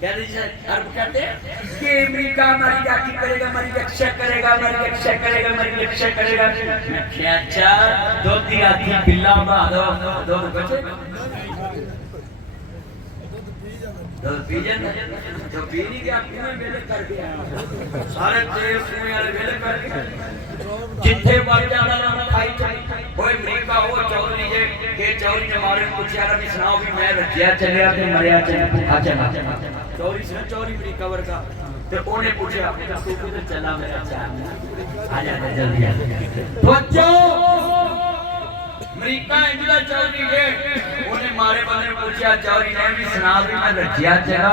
کہتے ہیں عرب کہتے ہیں کہ امریکہ ہماری جاتی کرے گا ہماری رکشہ کرے گا ہماری رکشہ کرے گا ہماری رکشہ کرے گا اچھا دو دی آتی بلا دو بچے دو پی جن جو پی نہیں گیا کنویں بیلے کر گیا سارے تیر کنویں والے بیلے کر گیا جتھے بڑھ جانا نہ کھائی چاہی وہ امریکہ وہ چودھری جے کہ چودھری نے مارے پوچھا رہا بھی سناؤ بھی میں رکھیا چلیا تے مریا چلا چوری سے چوری امریکہ ورگا تے اونے پوچھا تو کدھر چلا میرا چاہنا آ جا جلدی آ بچو امریکہ انجلا چوری ہے اونے مارے بنے پوچھا چوری نے بھی سنا بھی میں رکھیا چلا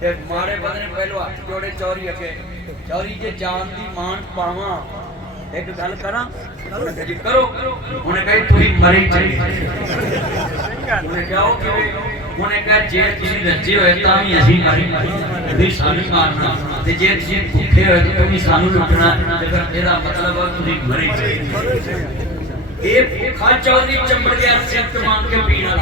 ایک مارے بنے پہلو ہاتھ جوڑے چوری اگے چوری جے جان دی مان پاواں ایک گل کراں جی کرو انہیں کہا تو ہی مری چاہیے انہیں کہا ہو کہ انہیں کہا جے تسی رجے ہوئے تاں ہی اسی ماری بھی سانی مارنا تے جے تسی بھوکے ہوئے تو تمی سانو لٹنا تے پھر میرا مطلب ہے تسی مری چاہیے ایک بھوکا چودھری چمڑ گیا سیٹ مان کے پینا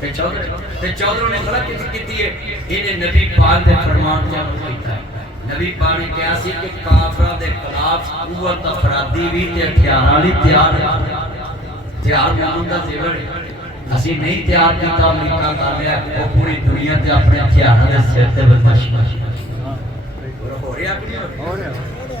تے چودھروں نے غلط کیتی ہے انہیں نبی پاک دے فرمان جب کیتا ہے نبی پاک نے کہا سی کہ کافرہ دے خلاف قوت افرادی بھی تے ہتھیاراں دی تیار مانوں دا زیور اسی نہیں تیار کیتا امریکہ کر رہا ہے وہ پوری دنیا تے اپنے ہتھیاراں دے سر تے بدماشی ہو رہا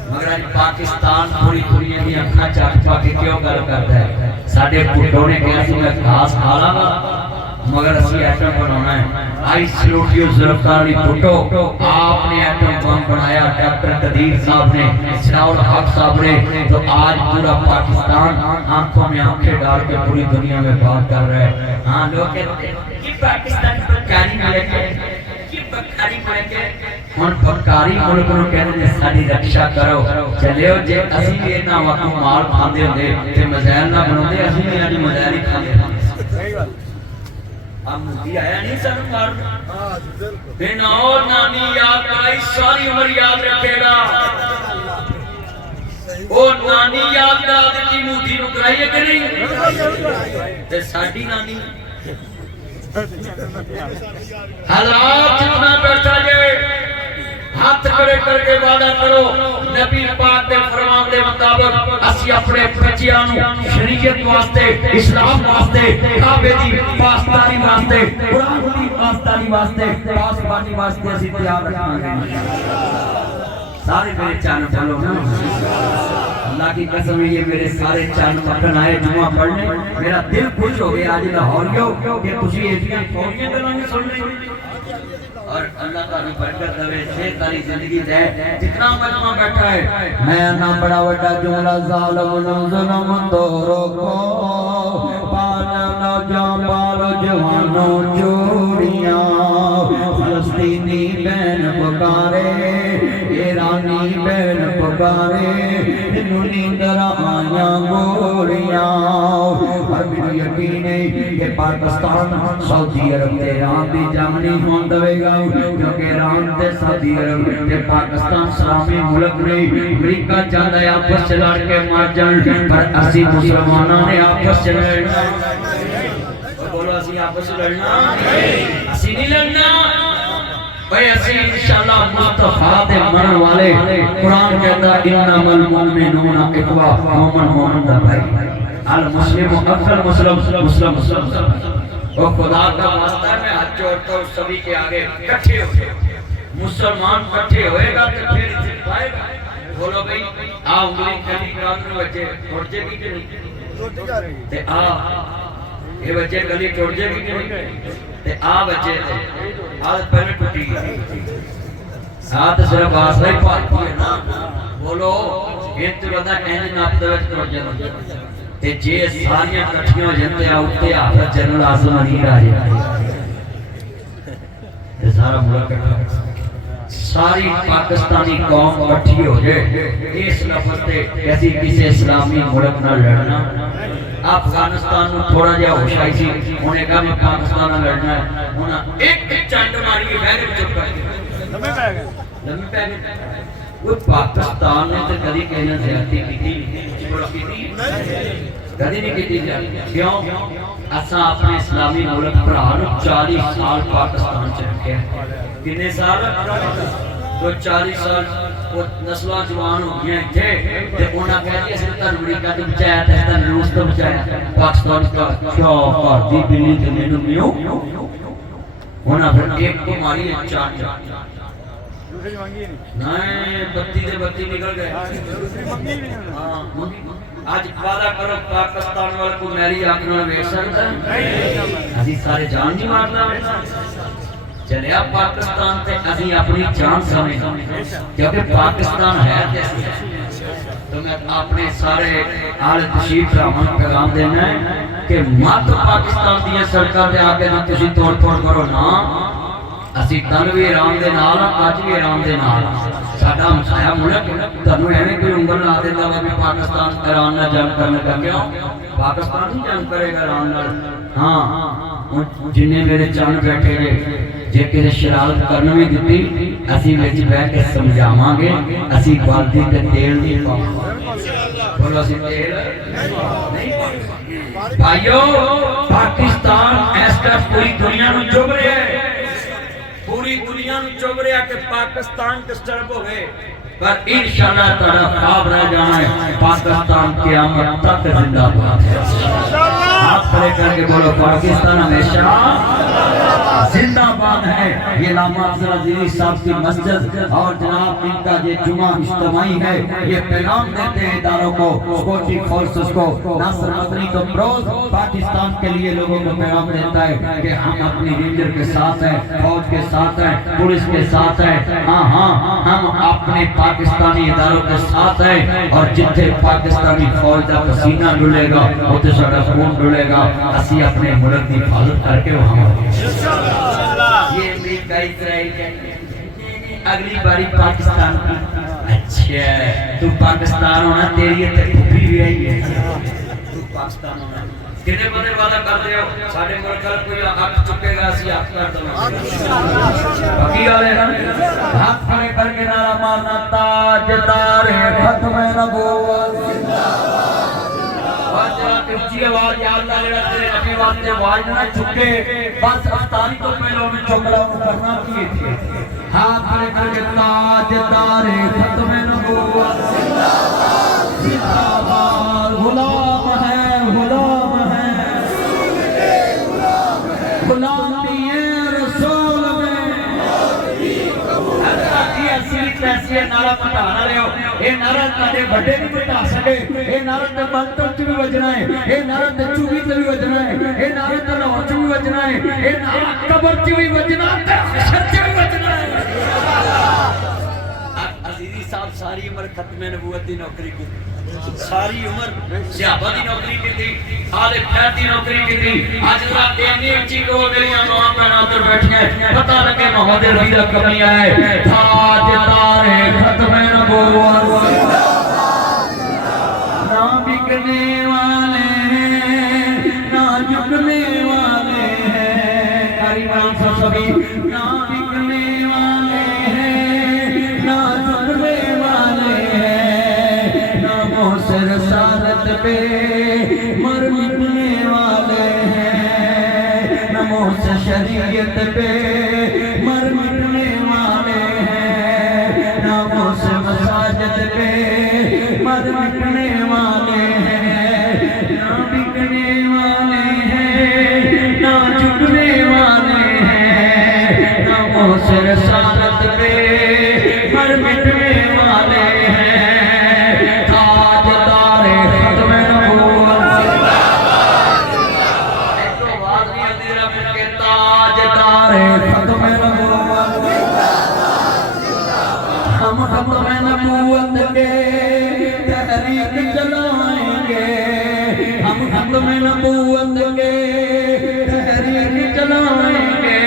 مگر آج پاکستان پوری دنیا کی اپنا چاچا کے کیوں گل کرتا ہے ساڈے پٹھوں نے کہا سی میں گھاس کھا لاں مگر اسی ایٹم بنانا ہے آئی سلوٹ یو ذوالفقار علی بھٹو آپ نے ایٹم بم بنایا ڈاکٹر قدیر صاحب نے ثناء الحق صاحب نے تو آج پورا پاکستان آنکھوں میں آنکھیں ڈال کے پوری دنیا میں بات کر رہا ہے ہاں لوگ کہتے ہیں کہ پاکستان بکاری ملک ہے کہ بکاری ملک ہے ہن بکاری ملک نوں کہندے نے ساڈی رکشا کرو چلیو جے اسی بھی اتنا وقت مال کھاندے ہوندے تے مزائل نہ بناندے اسی بھی اج مزائل ہی کھاندے صحیح گل ہم بھی آیا نہیں سن مارنا بن اور نانی یاد کرائی ساری عمر یاد رکھے گا او نانی یاد کرا دیتی موٹھی نو کرائیے کہ نہیں تے ساڈی نانی حالات جتنا بیٹھا جائے ہاتھ کھڑے کر کے وعدہ کرو نبی پاک دے فرمان دے مطابق اسی اپنے بچیاں نوں شریعت واسطے اسلام واسطے کعبے دی پاسداری واسطے قرآن دی پاسداری واسطے پاسبانی واسطے اسی تیار رکھاں گے سارے میرے چان چلو نا اللہ کی قسم یہ میرے سارے چان پکن آئے جمعہ پڑھنے میرا دل خوش ہو گیا آج لاہوریو کہ تسی ایسیاں تھوڑیاں گلاں سن لیں اور اللہ تعالی برکت دے صحت والی زندگی دے جتنا مجمع بیٹھا ہے میں نہ بڑا بڑا جملہ ظالم ظلم تو روکو پانا نہ جامالو جوانوں چوڑیاں فلسطینی بہن پکارے رانی بین پکارے نیندر آیا گولیاں میری یقین ہے کہ پاکستان سعودی عرب تے ایران دی جنگ نہیں ہون دے گا کیونکہ ایران تے سعودی عرب تے پاکستان اسلامی ملک نہیں امریکہ چاہتا ہے آپس لڑ کے مر جان پر اسی مسلمانوں نے آپس لڑنا بولو اسی آپس لڑنا اسی نہیں لڑنا بھئی اسی انشاءاللہ مصطفیٰ دے مرن والے قرآن کہتا انما المؤمنون اخوہ مومن مومن دا بھائی المسلم اکثر مسلم وہ خدا کا واسطہ ہے میں ہاتھ جوڑتا ہوں سبھی کے آگے کٹھے ہوئے مسلمان کٹھے ہوئے گا تو پھر اسے پائے گا بولو بھئی انگلی کھلی کران میں بچے ٹوڑ جے گی کہ نہیں تے یہ بچے گلی ٹوڑ جے گی کہ نہیں تے بچے تے حالت پہلے ٹوٹی گئی ساتھ صرف آسا ہی پاتی ہے نا بولو یہ تو بدا کہنے ناپ دوچ ٹوڑ جے گا تے جے ساریاں کٹھیاں ہو جاتے ہیں اٹھتے حافظ جنرل آسم نہیں رہے یہ سارا ملک کٹھا ساری پاکستانی قوم کٹھی ہو جائے اس لفظ تے کیسی کسی اسلامی ملک نہ لڑنا افغانستان میں تھوڑا جا ہوشائی سی انہیں کہا میں پاکستان نہ لڑنا ہے انہیں ایک چانڈ ماری غیر چپ کر دیا لمبی پہ گئے وہ پاکستان نے تو کدی کہنا زیادتی کی تھی کدی نہیں کی تھی کیوں اساں اپنے اسلامی ملک پران 40 سال پاکستان چلکے ہیں کتنے سال تو 40 سال وہ نسلہ جوان ہو گیا تھے تے انہاں کہہ دیا سے تن امریکہ تو بچایا تھا تن روس تو بچایا پاکستان کا کیا کارتی بلی تے مینوں میو انہاں پھر ایک کو ماری چاٹ نہیں بتی دے بتی نکل گئے آج وعدہ کرو پاکستان والے کو میری آنکھوں میں سکتا ہے اسی سارے جان نہیں مارتا چلے اب پاکستان تے ازی اپنی جان سمجھ کیونکہ پاکستان ہے تو میں اپنے سارے آل تشریف رحمان پیغام دینا ہے کہ مات پاکستان دیئے سڑکہ دے آگے نہ تسی توڑ کرو نا اسی تن بھی ایران دے نال آج بھی ایران دے نال ساڈا ہمسایا ملک تنوں ایویں کوئی انگل لا دیندا وا کہ پاکستان ایران نال جنگ کرنے کا کیوں پاکستان نہیں جنگ کرے گا ایران نال ہاں جنہیں میرے چان بیٹھے جے کسے شرارت کرن بھی دتی اسی وچ بیٹھ کے سمجھاواں گے اسی بالٹی تے تیل نہیں پاواں بولو اسی تیل نہیں بھائیو پاکستان اس کا پوری دنیا نوں چوب رہا ہے پوری دنیا نوں چوب رہا کہ پاکستان ڈسٹرب ہو گئے پر انشاءاللہ تعالی خواب رہ جانا ہے پاکستان قیامت تک زندہ باد ہے ہاتھ کھڑے کر کے بولو پاکستان ہمیشہ زندہ باد ہے یہ علامہ افضل عزیزی صاحب کی مسجد اور جناب ان کا یہ جمعہ اجتماعی ہے یہ پیغام دیتے ہیں اداروں کو سکیورٹی فورسز کو ناصر مدنی تو بروز پاکستان کے لیے لوگوں کو پیغام دیتا ہے کہ ہم اپنی رینجر کے ساتھ ہیں فوج کے ساتھ ہیں پولیس کے ساتھ ہیں ہاں ہم اپنے پاکستانی اداروں کے ساتھ ہیں اور جتنے پاکستانی فوج کا پسینہ ڈلے گا اتنے سارا خون ڈلے گا اسی اپنے ملک کی حفاظت کر کے وہاں یہ امریکہ اسرائیل اگلی باری پاکستان کی اچھا تو پاکستان ہونا تیری تکلیفی بھی رہی ہے تو پاکستان ہونا کتنے بندے وعدہ کرتے ہو ساڑھے ملک کوئی حق چکے گا اسی حق کر دوں باقی والے ہاتھ کھڑے کر کے نعرہ مارنا تاجدار ختم نبوت اچھی آواز یا اللہ لڑا تیرے نبی واسطے آواز نہ چکے بس افطاری تو پہلوں میں چکڑا کرنا کیے تھے ہاتھ کھڑے کر کے تاجدار ختم نبوت زندہ باد غلام ہے غلام دیئے رسول میں ایسی نعرہ پٹھانا لے ہو اے نعرہ تاڑے بڑے بھی پٹھا سکے اے نعرہ تے بلتر چ بھی وجنا ہے اے نعرہ تے چوبی تے بھی وجنا ہے اے نعرہ تے لاہور چ بھی وجنا ہے اے نعرہ قبر چ بھی وجنا تے حشر چ بھی وجنا ہے عزیزی صاحب ساری عمر ختم نبوت دی نوکری کی، ساری عمر صحابہ دی نوکری کی تھی، آل خیر دی نوکری کی تھی. آج رات دینی اچھی کو میری ماں پہنا در بیٹھ گئے، پتہ لگے محمد رضی اللہ کمی آئے. تاجدار ختم نبوت نہ بکنے والے ہیں نہ جھکنے والے ہیں. کاری مان سب سبھی نہ بکنے والے ہیں نہ جھکنے والے ہیں. ناموں سے رسالت پہ مر مٹنے والے ہیں. ناموں سے شریعت پہ مر مٹنے والے ہیں. ناموں سے مساجد پہ مر مٹنے والے ہیں. نہ بکنے والے ہیں نہ جھکنے والے ہیں. ناموں سے رسالت پہ مر مٹنے والے ہیں. تاجدار ختم نبوت ایک تو آواز نہیں آتی رب کے تاجدار ختم نبوت. ہم ختم نبوت کے تحریک چلائیں گے. ہم ختم نبوت کے تحریک چلائیں گے.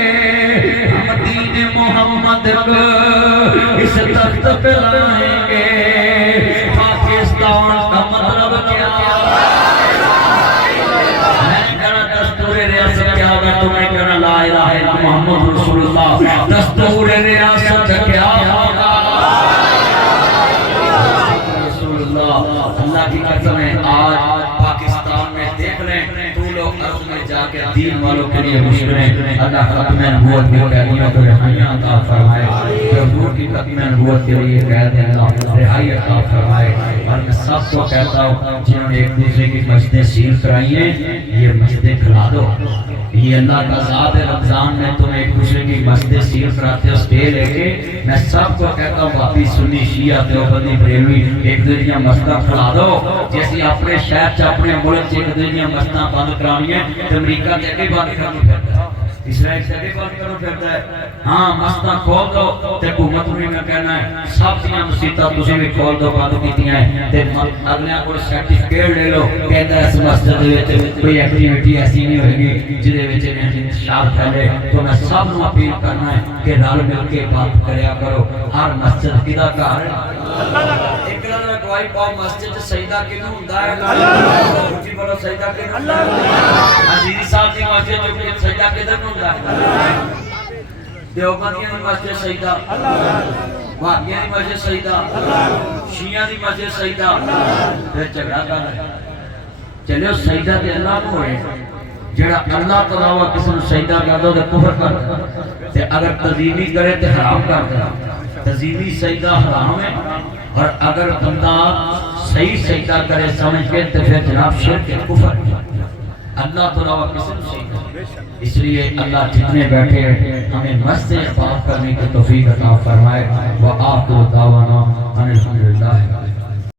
ہم دین محمد کو اس تخت پہ لائیں گے. پاکستان کا مطلب کیا ہے؟ میں نے کہنا دستور ریاست کیا ہوگا، تمہیں کہنا لا الہ الا محمد رسول اللہ. دستور ریاست کیا ہوگا؟ اللہ کی قسم ہے آج پاکستان میں دیکھ لیں تو لوگ عرض میں جا کے دین والوں کے لیے مشورے. اللہ ختم نبوت کی کلمت رہائیاں عطا فرمائے. حضور کی ختم نبوت کے لیے قید اللہ رہائی عطا فرمائے. اور میں سب کو کہتا ہوں جنہوں نے ایک دوسرے کی مسجدیں سیل کرائی ہیں یہ مسجدیں کھلا دو. یہ اللہ کا ذات ہے. رمضان میں تم ایک دوسرے کی مسجدیں سیل کراتے ہو سٹے لے کے. میں سب کو کہتا ہوں واپی سنی شیعہ دیوبندی بریلوی ایک دوسرے کی مسجدیں کھلا دو. جیسے اپنے شہر چ اپنے ملک چ ایک دوسرے کی مسجدیں بند کرانی ہے تو امریکہ تے کے بند کرنا پھرتا ہے، اسرائیل سے بھی بند کرنا پھرتا ہے. ہاں مسجدیں کھول دو تے حکومت نے میں کہنا ہے سب دیاں مسجداں تسی بھی کھول دو بند کیتیاں ہیں تے اگلے کو سرٹیفکیٹ لے لو کہندا اس مسجد دے وچ کوئی ایکٹیویٹی ایسی نہیں ہوئے گی جدے وچ انتشار پھیلے. تو میں سب نو اپیل کرنا ہے کہ رل مل کے بات کریا کرو. ہر مسجد کدا گھر ہے ایک رل گواہی پاؤ. مسجد سجدہ کینو ہوندا ہے؟ اونچی بولو سجدہ کینو ہوندا ہے؟ عزیز صاحب دی مسجد جو سجدہ کدھر ہوندا ہے؟ دیوبندیاں دی مسجد سجدہ، وہابیاں دی مسجد سجدہ، شیعہ دی مسجد سجدہ. پھر جھگڑا کر چلو سجدہ تے اللہ کو ہے. جڑا اللہ تو علاوہ کسی نو سجدہ کر دو تے کفر کر دو. تے اگر تزیمی کرے تے حرام کر دو. تزیمی سجدہ حرام ہے. اور اگر بندہ صحیح سجدہ کرے سمجھ کے تو پھر جناب شرک ہے، کفر. اللہ تو علاوہ کسی نو سجدہ. اس لیے اللہ جتنے بیٹھے ہمیں مسجد عبادت کرنے کی توفیق عطا فرمائے. وآخر دعوانا ان الحمدللہ.